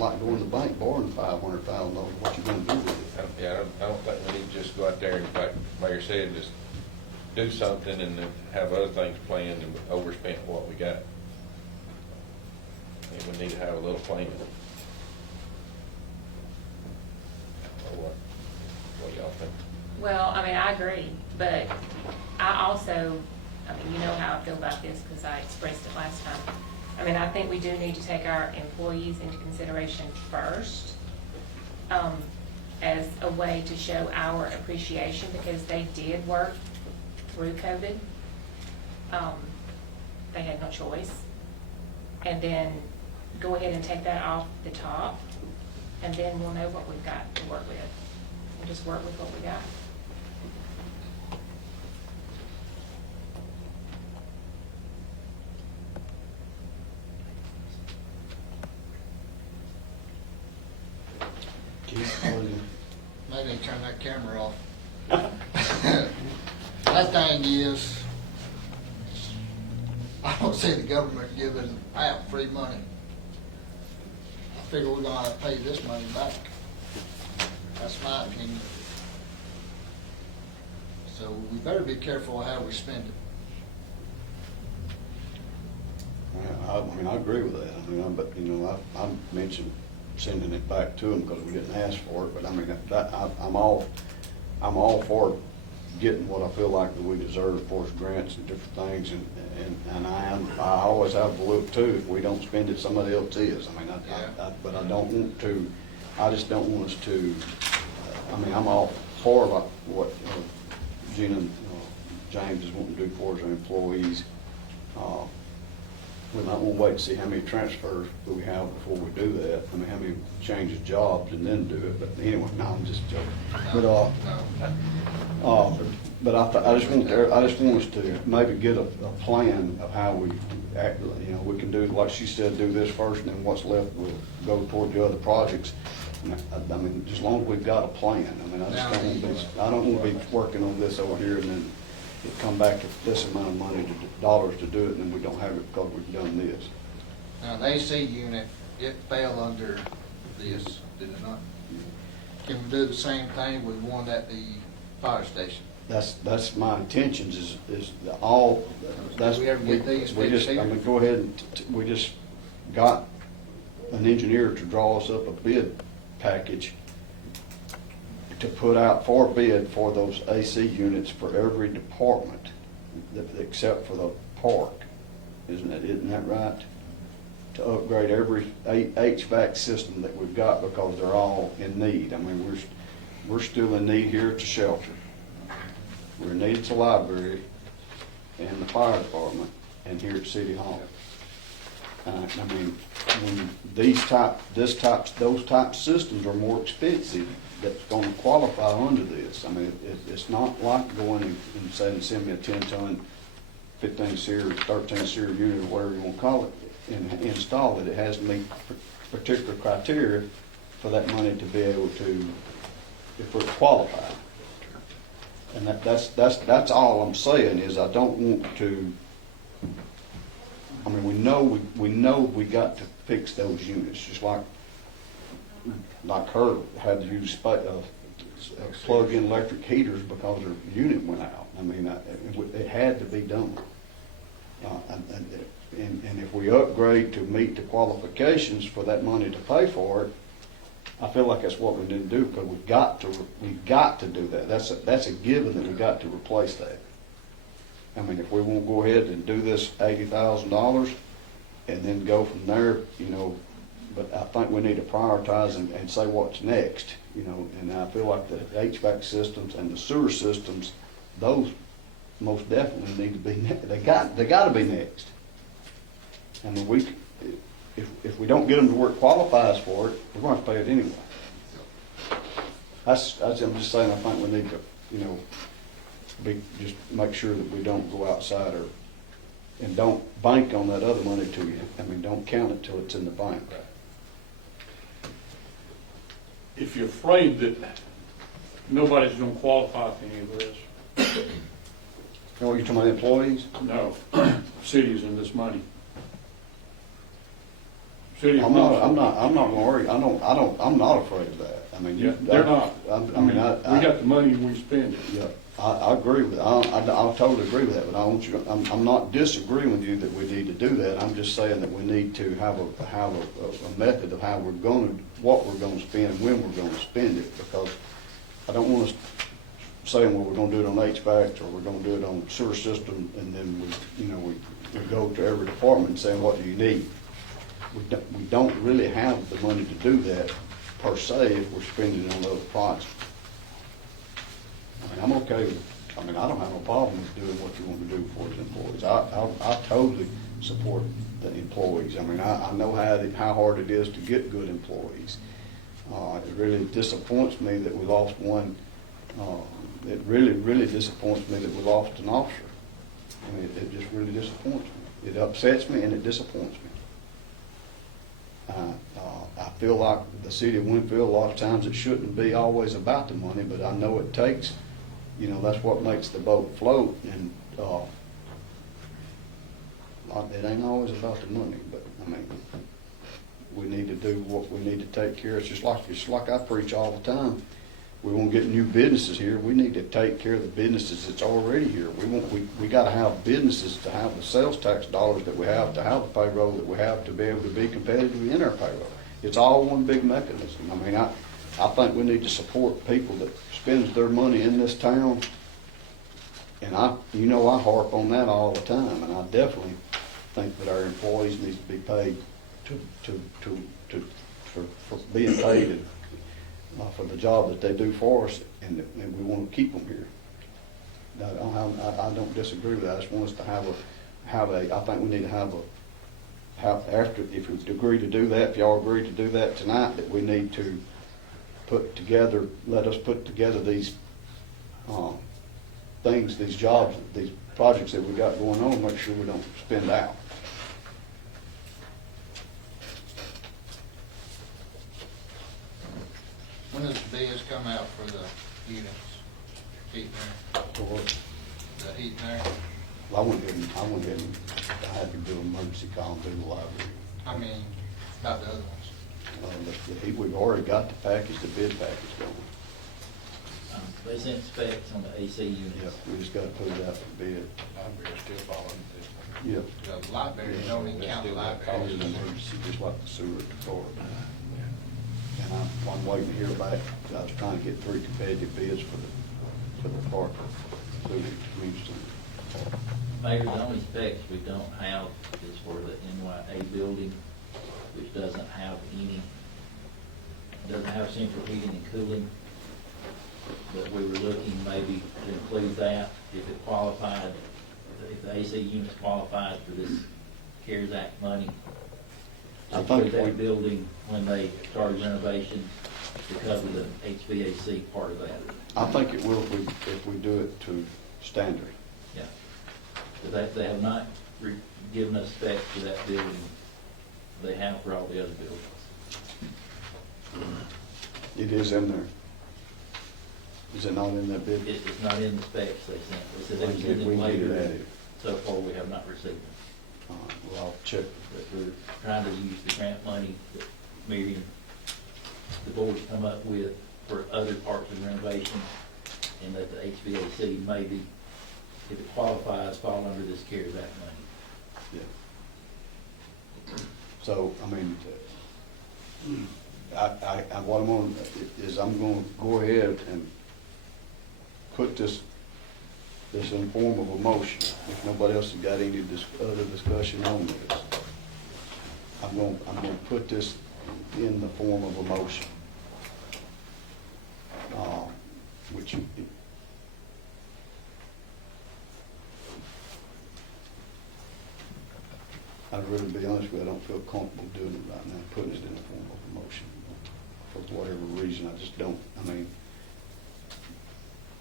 like going to the bank borrowing $500,000, what you gonna do with it? I don't think we need to just go out there and, like Mayor said, just do something and then have other things planned and overspend what we got. I think we need to have a little planning. What y'all think? Well, I mean, I agree, but I also, you know how I feel about this because I expressed it last time. I mean, I think we do need to take our employees into consideration first, as a way to show our appreciation because they did work through COVID. They had no choice. And then go ahead and take that off the top, and then we'll know what we've got to work with. We'll just work with what we got. Maybe turn that camera off. That thing is, I don't see the government giving out free money. I figure we're gonna have to pay this money back. That's my opinion. So we better be careful how we spend it. I agree with that. But I mentioned sending it back to them because we didn't ask for it. But I'm all for getting what I feel like that we deserve for us grants and different things. And I always have the look too. If we don't spend it, somebody else is. But I don't want to. I just don't want us to. I'm all for what Gina and James is wanting to do for us, our employees. We might want to wait and see how many transfers that we have before we do that. How many change of jobs and then do it. But anyway, no, I'm just joking. But I just want us to maybe get a plan of how we act. We can do, like she said, do this first, and then what's left will go toward the other projects. As long as we've got a plan. I don't want to be working on this over here and then it come back with this amount of money, dollars to do it, and then we don't have it because we've done this. Now, the AC unit, it fell under this, did it not? Can we do the same thing with one at the fire station? That's my intentions is all, that's. Do we ever get these We just, fixed here? go ahead and, we just got an engineer to draw us up a bid package to put out for bid for those AC units for every department, except for the park. Isn't that right? To upgrade every HVAC system that we've got because they're all in need. We're still in need here at the shelter. We're in need at the library and the fire department and here at City Hall. When those type systems are more expensive, that's going to qualify under this. It's not like going and saying, send me a 10-ton, 15-series, 13-series unit, or whatever you want to call it, and install it. It has to meet particular criteria for that money to be able to, if we're qualified. And that's all I'm saying is I don't want to. We know we got to fix those units, just like her had to use plug-in electric heaters because her unit went out. It had to be done. And if we upgrade to meet the qualifications for that money to pay for it, I feel like that's what we need to do because we've got to do that. That's a given that we got to replace that. If we won't go ahead and do this $80,000 and then go from there, but I think we need to prioritize and say what's next, you know, and I feel like the HVAC systems and the sewer systems, those most definitely need to be, they got to be next. I mean, if we don't get them to where it qualifies for it, we're going to pay it anyway. I'm just saying, I think we need to, you know, just make sure that we don't go outside and don't bank on that other money to you. I mean, don't count it till it's in the bank. If you're afraid that nobody's gonna qualify for any of this, Oh, you're talking about employees? no, cities in this money. City of I'm Winfield. not worried. I'm not afraid of that. I mean, Yeah, they're not. We We got the money and we spend it. Yeah, I agree with, I totally agree with that, but I want you, I'm not disagreeing with you that we need to do that. I'm just saying that we need to have a method of how what we're gonna spend and when we're gonna spend it, because I don't want us saying, well, we're gonna do it on HVAC, or we're gonna do it on sewer system, and then we go to every department saying, what do you need? We don't really have the money to do that per se if we're spending it on other projects. I mean, I'm okay with, I mean, I don't have no problem with doing what you want to do for the employees. I totally support the employees. I mean, I know how hard it is to get good employees. It really disappoints me that we lost one. It really disappoints me that we lost an officer. I mean, it just really disappoints me. It upsets me and it disappoints me. I feel like the city of Winfield, a lot of times it shouldn't be always about the money, but I know it takes, you know, that's what makes the boat float, and it ain't always about the money, but I mean, we need to do what we need to take care of. It's just like I preach all the time. We want to get new businesses here. We need to take care of the businesses that's already here. We got to have businesses to have the sales tax dollars that we have, to have the payroll that we have, to be able to be competitive in our payroll. It's all one big mechanism. I mean, I think we need to support people that spends their money in this town, and I harp on that all the time, and I definitely think that our employees need to be paid for being paid for the job that they do for us, and we want to keep them here. I don't disagree with that. I just want us to have a. I think we need to have after, if we agree to do that, if y'all agree to do that tonight, that we need to let us put together these things, these jobs, these projects that we got going on, make sure we don't spend out. When does the bids come out for the units? Heat there? The heat there? I went ahead and I had to do an emergency call and do the library. I mean, about the other ones. We've already got the package, the bid package going. They sent specs on the AC units. Yeah, we just gotta put it out for bid. Library's still following this. Yeah. The library, don't even count the library. It's an emergency, just like the sewer at the court. And I'm waiting to hear back. I was trying to get 3 competitive bids for the park, including Winston. Mayor, the only specs we don't have is for the NYA building, which doesn't have central heating and cooling. But we were looking maybe to include that if it qualified, if the AC units qualified for this CARES Act money. I To think include that building when they started renovations to cover the HVAC part of that. I think it will if we do it to standard. Yeah. But they have not given us specs for that building. They have for all the other buildings. It is in there. Is it not in that bid? It's not in the specs they sent. They said they would We send need them to later. add it. So far, we have not received them. Well, I'll check. But we're trying to use the grant money that Miriam, the board's come up with for other parts of renovation, and that the HVAC maybe, if it qualifies, fall under this CARES Act money. Yeah. So, I mean, what I'm going is I'm going to go ahead and put this in form of a motion. If nobody else has got any other discussion on this, I'm going to put this in the form of a motion. Which I'd really be honest with you, I don't feel comfortable doing it right now, putting it in the form of a motion. For whatever reason, I just don't, I mean,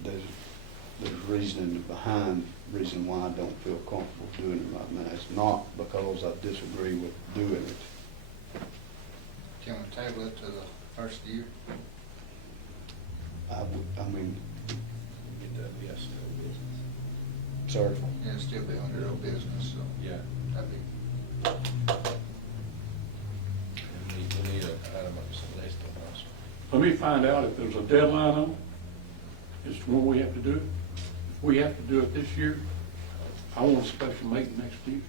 there's reasoning behind reason why I don't feel comfortable doing it right now. It's not because I disagree with doing it. Can we table it to the first year? I mean, Yes. sir, And it'll still be under old business, so Yeah. that'd be. We need an item of solicitor also. Let me find out if there's a deadline on it, as to when we have to do it. If we have to do it this year, I want a special meeting next year.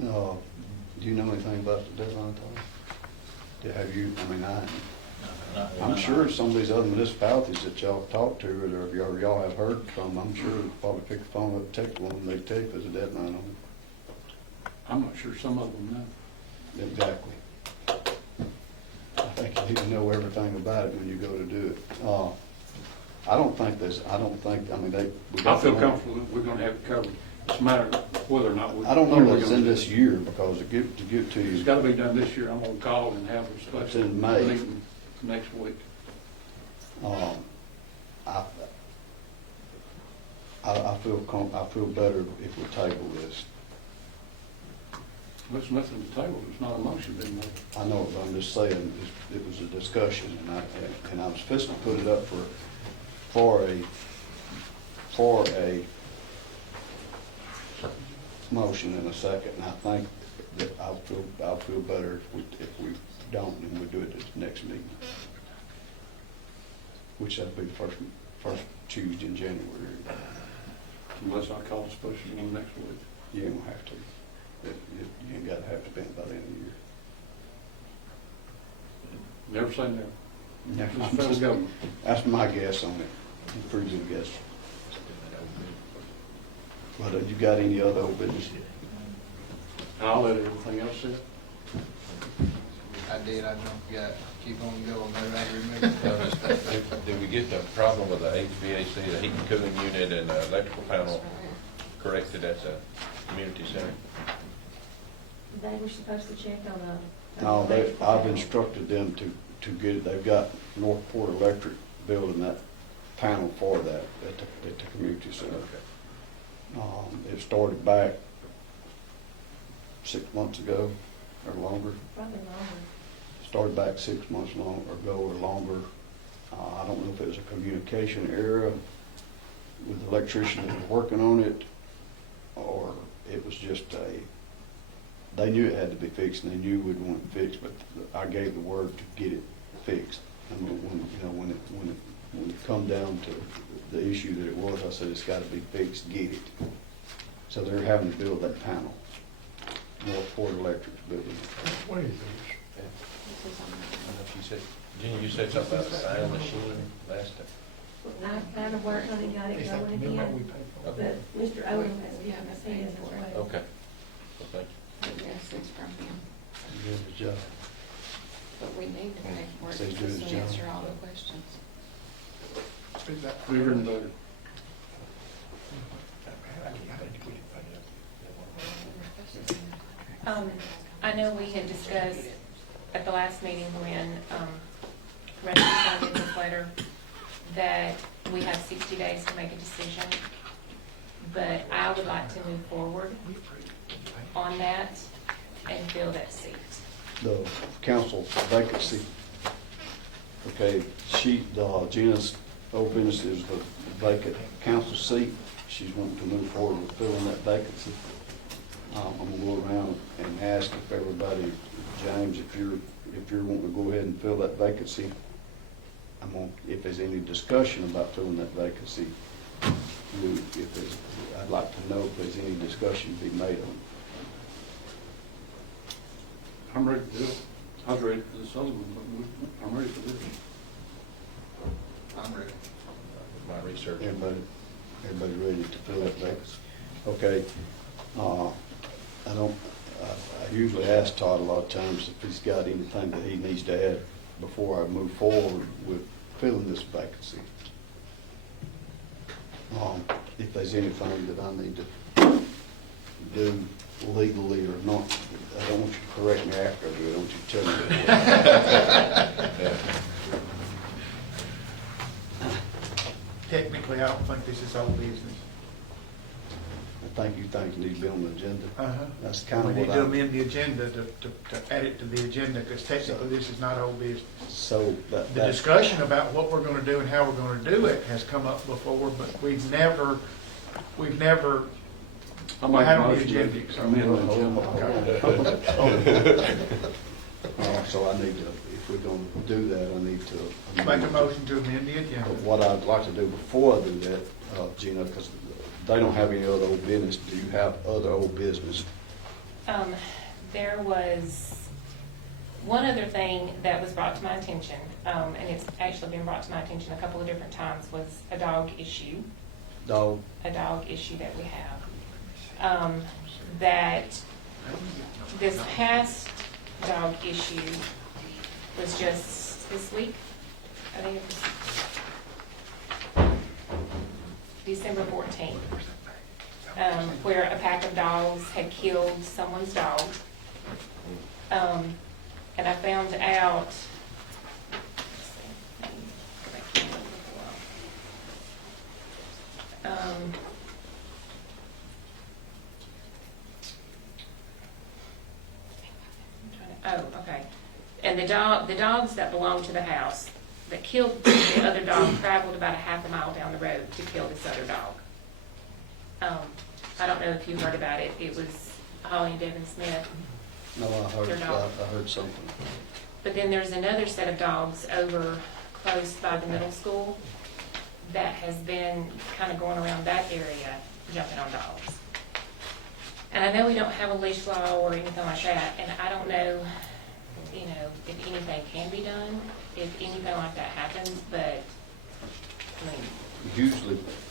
do you know anything about the deadline, Tom? Have you, I mean, I'm sure some of these other municipalities that y'all talked to, or y'all have heard from, I'm sure they'll probably pick the phone up, text one, and they tell you if there's a deadline on it. I'm not sure some of them know. Exactly. I think you need to know everything about it when you go to do it. I don't think, I mean, I feel comfortable that we're gonna have it covered. It's a matter of whether or not we. I don't know when that we're it's gonna in do this it. year, because to get to It's you, gotta be done this year. I'm gonna call and have a special It's in May. meeting next week. I feel better if we table this. There's nothing to table. There's not a motion being made. I know, but I'm just saying, it was a discussion, and I was fixing to put it up for a motion in a second, and I think that I'll feel better if we don't, and we do it this next meeting, which that'll be the first Tuesday in January. Unless I call a special meeting next week. You ain't gonna have to. You ain't gotta have to be by the end of the year. Never say never. Yeah, It's federal government. That's my guess on it. Pretty good guess. But you got any other old business? I'll let everything else sit. I did, I don't keep on going, there, I remember. Did we get the problem with the HVAC, the heat and cooling unit and the electrical panel corrected at the community center? They were supposed to check on the. No, I've instructed them to get it. They've got Northport Electric building that panel for that at the community center. It started back 6 months ago or longer. Probably longer. Started back 6 months ago or longer. I don't know if it was a communication error with the electrician that was working on it, or it was just they knew it had to be fixed, and they knew we'd want it fixed, but I gave the word to get it fixed. I mean, when it come down to the issue that it was, I said, it's gotta be fixed, get it. So they're having to build that panel. Northport Electric's building it. What is I don't know if you said, Jenny, you said something about the sign machine last time. I kind of worked on it, got it going again, but Mr. Odom has given us his as well. Okay. Well, thank you. Yes, it's from him, Good job. but we need to pay for it So he's just doing his to job. answer all the questions. Bigger and better. I know we had discussed at the last meeting when, Rusty signed in this letter, that we have 60 days to make a decision. But I would like to move forward on that and fill that seat. The council vacancy. Okay, Gina's old business is the vacant council seat. She's wanting to move forward with filling that vacancy. I'm gonna go around and ask if everybody, James, if you're wanting to go ahead and fill that vacancy, if there's any discussion about filling that vacancy, I'd like to know if there's any discussion to be made on it. I'm ready to do it. I was ready for this other one, but I'm ready for this. I'm ready. My research. Everybody ready to fill that vacancy? Okay, I usually ask Todd a lot of times if he's got anything that he needs to add before I move forward with filling this vacancy. If there's anything that I need to do legally or not, I don't want you to correct me after I do it, I want you to tell me. Technically, I don't think this is old business. I think you need to be on the agenda. Uh-huh. That's kind We of need what to I, amend the agenda to add it to the agenda, because technically this is not old business. so The that's, discussion about what we're gonna do and how we're gonna do it has come up before, but we've never I make had a on the motion agenda. to amend the agenda. so I need to, if we're gonna do that, I need to. Make a motion to amend the But agenda. what I'd like to do before I do that, Gina, because they don't have any other old business, do you have other old business? There was one other thing that was brought to my attention, and it's actually been brought to my attention a couple of different times, was a dog issue. Dog? A dog issue that we have. That this past dog issue was just this week, I think it was December 14th, where a pack of dogs had killed someone's dog. And I found out, oh, okay. And the dogs that belonged to the house that killed the other dog traveled about a half a mile down the road to kill this other dog. I don't know if you heard about it. It was Holly and Devin Smith. No, I heard something. But then there's another set of dogs over close by the middle school that has been kind of going around that area jumping on dogs. And I know we don't have a leash law or anything like that, and I don't know, if anything can be done, if anything like that happens, but, I mean.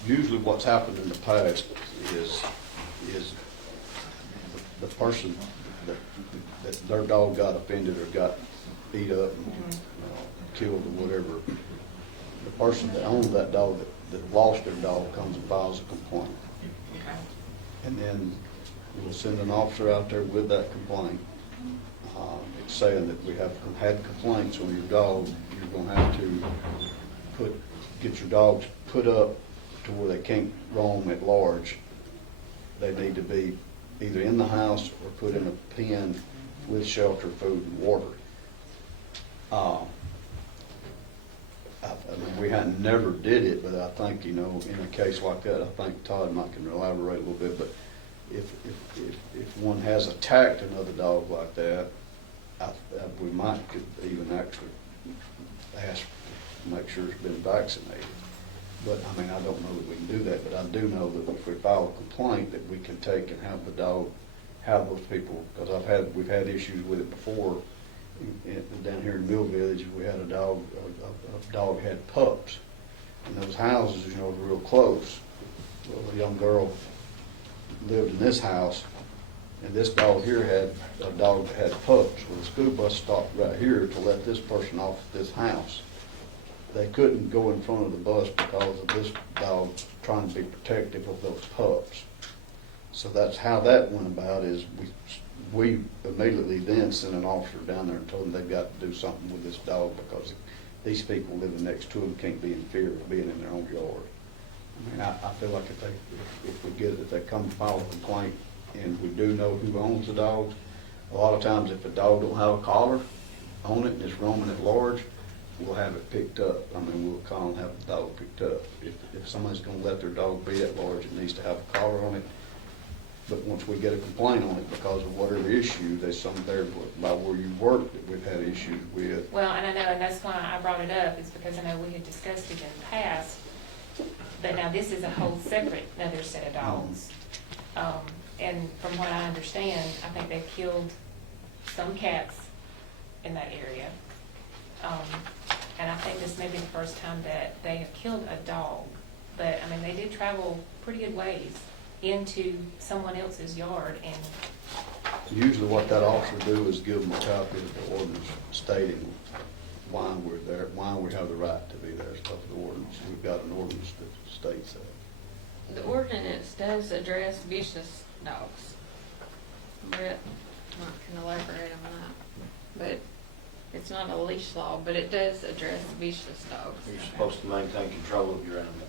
Usually what's happened in the past is the person that their dog got offended or got beat up and killed or whatever, the person that owned that dog that lost their dog comes and files a complaint. Okay. And then we'll send an officer out there with that complaint. It's saying that we have had complaints on your dog, you're gonna have to get your dogs put up to where they can't roam at large. They need to be either in the house or put in a pen with shelter, food, and water. I mean, we hadn't never did it, but I think, in a case like that, I think Todd might can elaborate a little bit, but if one has attacked another dog like that, we might could even actually ask to make sure it's been vaccinated. But, I mean, I don't know that we can do that, but I do know that if we file a complaint, that we can take and have the dog, have those people, because we've had issues with it before. Down here in Mill Village, we had a dog had pups, and those houses, were real close. Well, a young girl lived in this house, and this dog here had a dog that had pups. Well, the school bus stopped right here to let this person off at this house. They couldn't go in front of the bus because of this dog trying to be protective of those pups. So that's how that went about, is we immediately then sent an officer down there and told them they've got to do something with this dog because these people living next to them can't be in fear of being in their own yard. I mean, I feel like if they come and file a complaint and we do know who owns the dogs, a lot of times if a dog don't have a collar on it and it's roaming at large, we'll have it picked up. I mean, we'll call and have the dog picked up. If somebody's gonna let their dog be at large, it needs to have a collar on it. But once we get a complaint on it because of whatever issue, there's some there by where you work that we've had issues with. Well, and I know, and that's why I brought it up, is because I know we had discussed it in the past, but now this is a whole separate, another set of dogs. And from what I understand, I think they've killed some cats in that area. And I think this may be the first time that they have killed a dog. But, I mean, they did travel pretty good ways into someone else's yard and Usually what that officer do is give them a copy of the ordinance stating why we're there, why we have the right to be there, stuff the ordinance. We've got an ordinance that states that. The ordinance does address vicious dogs. Brett can elaborate on that. But it's not a leash law, but it does address vicious dogs. You're supposed to maintain control of your animal.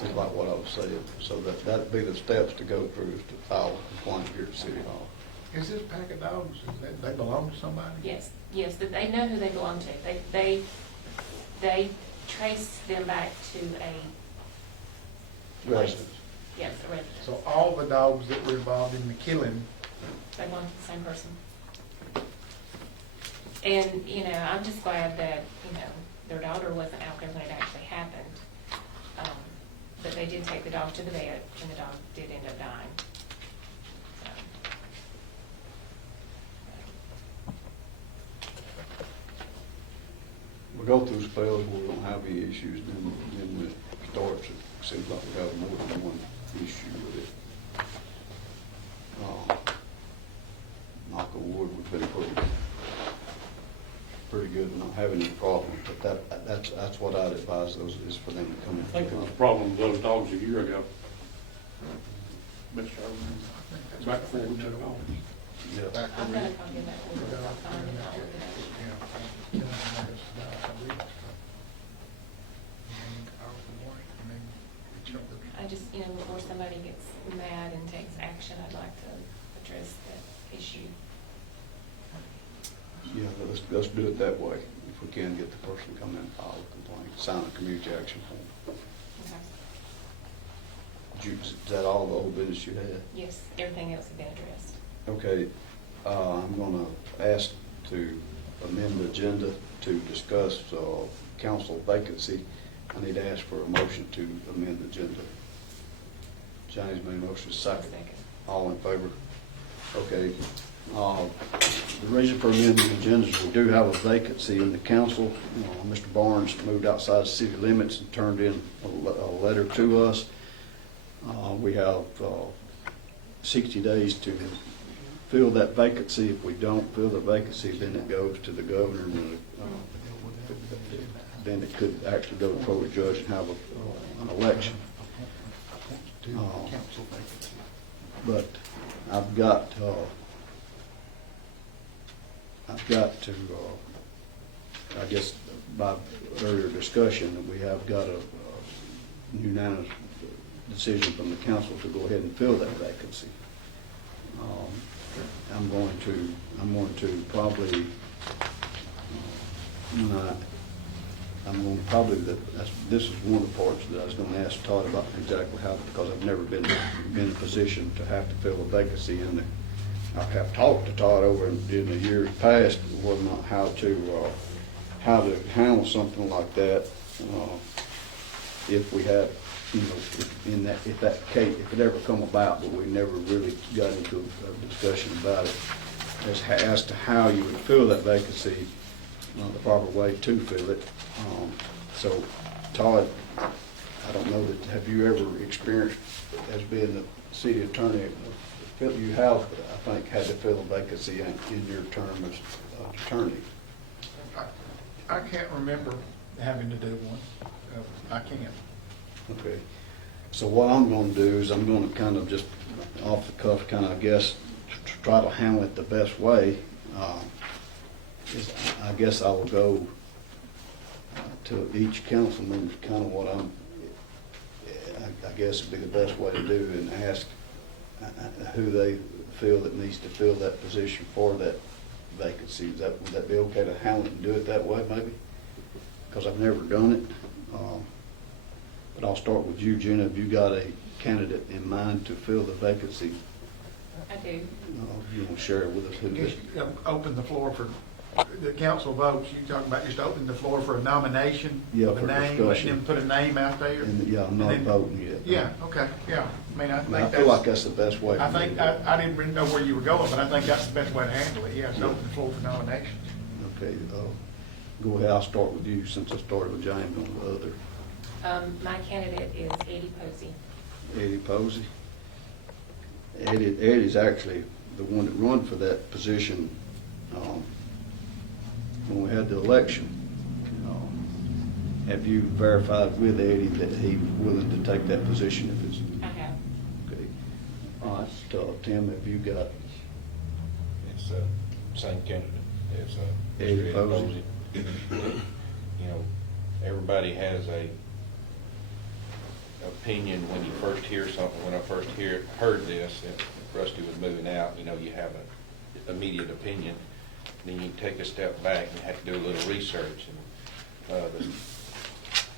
Just like what I was saying, so that'd be the steps to go through is to file a complaint here at City Hall. Is this pack of dogs, they belong to somebody? Yes, that they know who they belong to. They trace them back to a place. Residents. Yes, a resident. So all the dogs that were involved in the killing, They belong to the same person. And, you know, I'm just glad that, you know, their daughter wasn't out there when it actually happened. But they did take the dog to the vet, and the dog did end up dying. So. We go through spells where we don't have any issues, then we start to, it seems like we have more than one issue with it. Knock on wood, we've been pretty good at not having any problems, but that's what I'd advise those is for them to come in. I think there was a problem with those dogs a year ago. Mr. Back before we took office. Yeah. I'm gonna call you that ordinance. I'll find it, I'll look it up. I just, you know, before somebody gets mad and takes action, I'd like to address that issue. Yeah, let's do it that way. If we can get the person to come in and file a complaint, sign a community action form. Okay. Is that all the old business you had? Yes, everything else has been addressed. Okay, I'm gonna ask to amend the agenda to discuss, council vacancy. I need to ask for a motion to amend the agenda. James made a motion, second. All in favor? Okay. The reason for amending the agenda is we do have a vacancy in the council. Mr. Barnes moved outside the city limits and turned in a letter to us. We have 60 days to fill that vacancy. If we don't fill the vacancy, then it goes to the governor, and then it could actually go before a judge and have an election. But I've got to, I guess by earlier discussion, that we have got a unanimous decision from the council to go ahead and fill that vacancy. I'm going to probably, this is one of the parts that I was going to ask Todd about exactly how, because I've never been in a position to have to fill a vacancy in the, I have talked to Todd over in the years past whether or not how to handle something like that. If we had, you know, if that case, if it ever come about, but we never really got into a discussion about it as to how you would fill that vacancy, the proper way to fill it. So, Todd, I don't know that, have you ever experienced as being the city attorney? You have, I think, had to fill a vacancy in your term as attorney. I can't remember having to do one. I can't. Okay. So what I'm going to do is I'm going to kind of just off the cuff, kind of, I guess, try to handle it the best way. I guess I will go to each council member, kind of what I guess would be the best way to do, and ask who they feel that needs to fill that position for that vacancy. Would that be okay to handle it and do it that way, maybe? Because I've never done it. But I'll start with you, Jenna. Have you got a candidate in mind to fill the vacancy? I do. You want to share it with us? Who Just open the floor for the council votes. You talking about just opening the floor for a nomination? Yeah, of a for name, discussion. and then put a name out there? Yeah, I'm not voting yet. Yeah, okay, yeah. I mean, I think I feel like that's the best way. I think, I didn't really know where you were going, but I think that's the best way to handle it. Yeah, open the floor for nominations. Okay, go ahead. I'll start with you since I started with James on the other. My candidate is Eddie Posey. Eddie Posey. Eddie's actually the one that run for that position when we had the election. Have you verified with Eddie that he's willing to take that position if it's? I have. Okay. All right, Tim, have you got? It's the same candidate. It's Eddie Mr. Posey. You know, everybody has a opinion when you first hear something. When I first heard this, and Rusty was moving out, you know, you have an immediate opinion. Then you take a step back and have to do a little research. And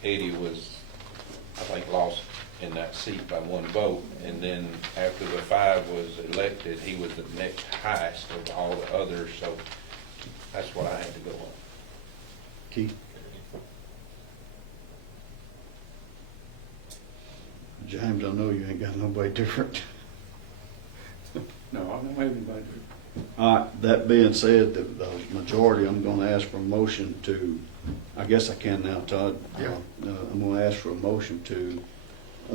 Eddie was, I think, lost in that seat by one vote. And then after the 5 was elected, he was the next highest of all the others. So that's what I had to go on. Keith? James, I know you ain't got nobody different. No, I don't have anybody. All right, that being said, the majority, I'm going to ask for a motion to, I guess I can now, Todd. Yeah. I'm going to ask for a motion to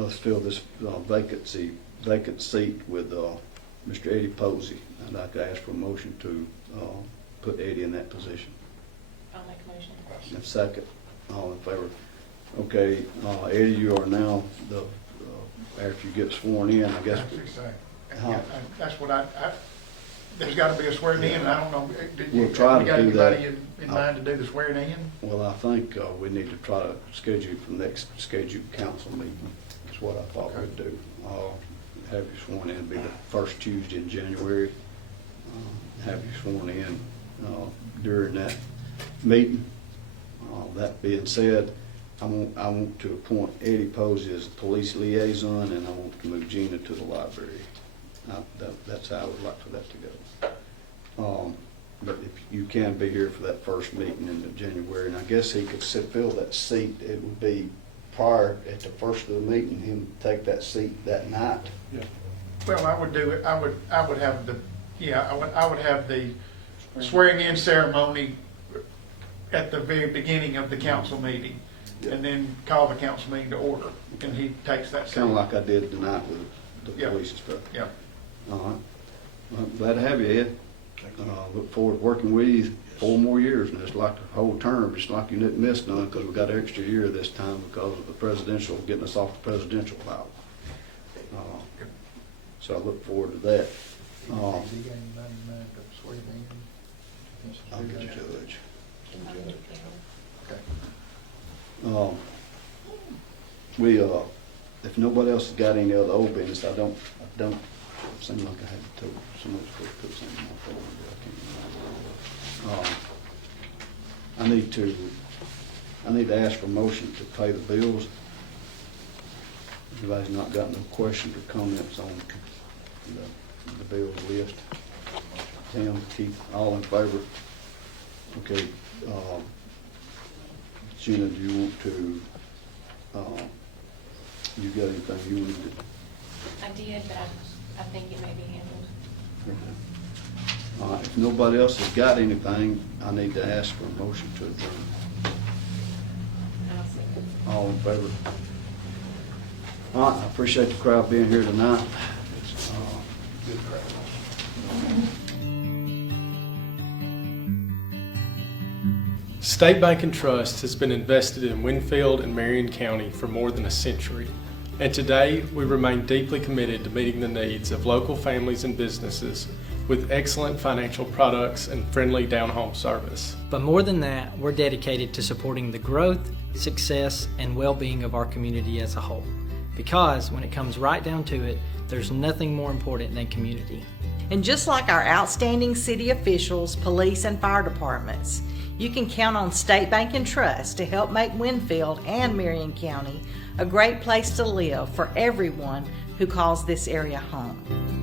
fill this vacant seat with Mr. Eddie Posey. I'd like to ask for a motion to put Eddie in that position. I'll make a motion. And second, all in favor. Okay, Eddie, you are now after you get sworn in, I guess. That's what there's got to be a swearing in, and I don't know, We'll try to got do that. anybody in mind to do the swearing in? Well, I think we need to try to schedule for the next scheduled council meeting. That's what I thought we'd do. Have you sworn in, be the first Tuesday in January. Have you sworn in during that meeting. That being said, I want to appoint Eddie Posey as the police liaison, and I want to move Gina to the library. That's how I would like for that to go. But if you can be here for that first meeting in January, and I guess he could fill that seat, it would be prior at the first of the meeting, him take that seat that night. Yeah. Well, I would do it, I would have the swearing in ceremony at the very beginning of the council meeting, and then call the council meeting to order, and he takes that seat. Kind of like I did tonight with the police and stuff. Yeah. All right. Well, glad to have you, Ed. Look forward to working with you 4 more years, and it's like the whole term. It's like you didn't miss none because we got an extra year this time because of the presidential, getting us off the presidential ballot. So I look forward to that. Has he got anybody in mind to swear in? I'll get a judge. Okay. We if nobody else has got any other old business, I don't seem like I had to tell somebody to put something in my folder. I can't remember. I need to ask for a motion to pay the bills. Everybody's not got no questions or comments on the bills list. Tim, Keith, all in favor? Okay. Gina, do you want to? You got anything you wanted to? I did, but I think it may be handled. Okay. If nobody else has got anything, I need to ask for a motion to adjourn. I'll second. All in favor? All right, I appreciate the crowd being here tonight. Good crowd. State Bank and Trust has been invested in Winfield and Marion County for more than a century, and today we remain deeply committed to meeting the needs of local families and businesses with excellent financial products and friendly down-home service. But more than that, we're dedicated to supporting the growth, success, and well-being of our community as a whole. Because when it comes right down to it, there's nothing more important than community. And just like our outstanding city officials, police, and fire departments, you can count on State Bank and Trust to help make Winfield and Marion County a great place to live for everyone who calls this area home.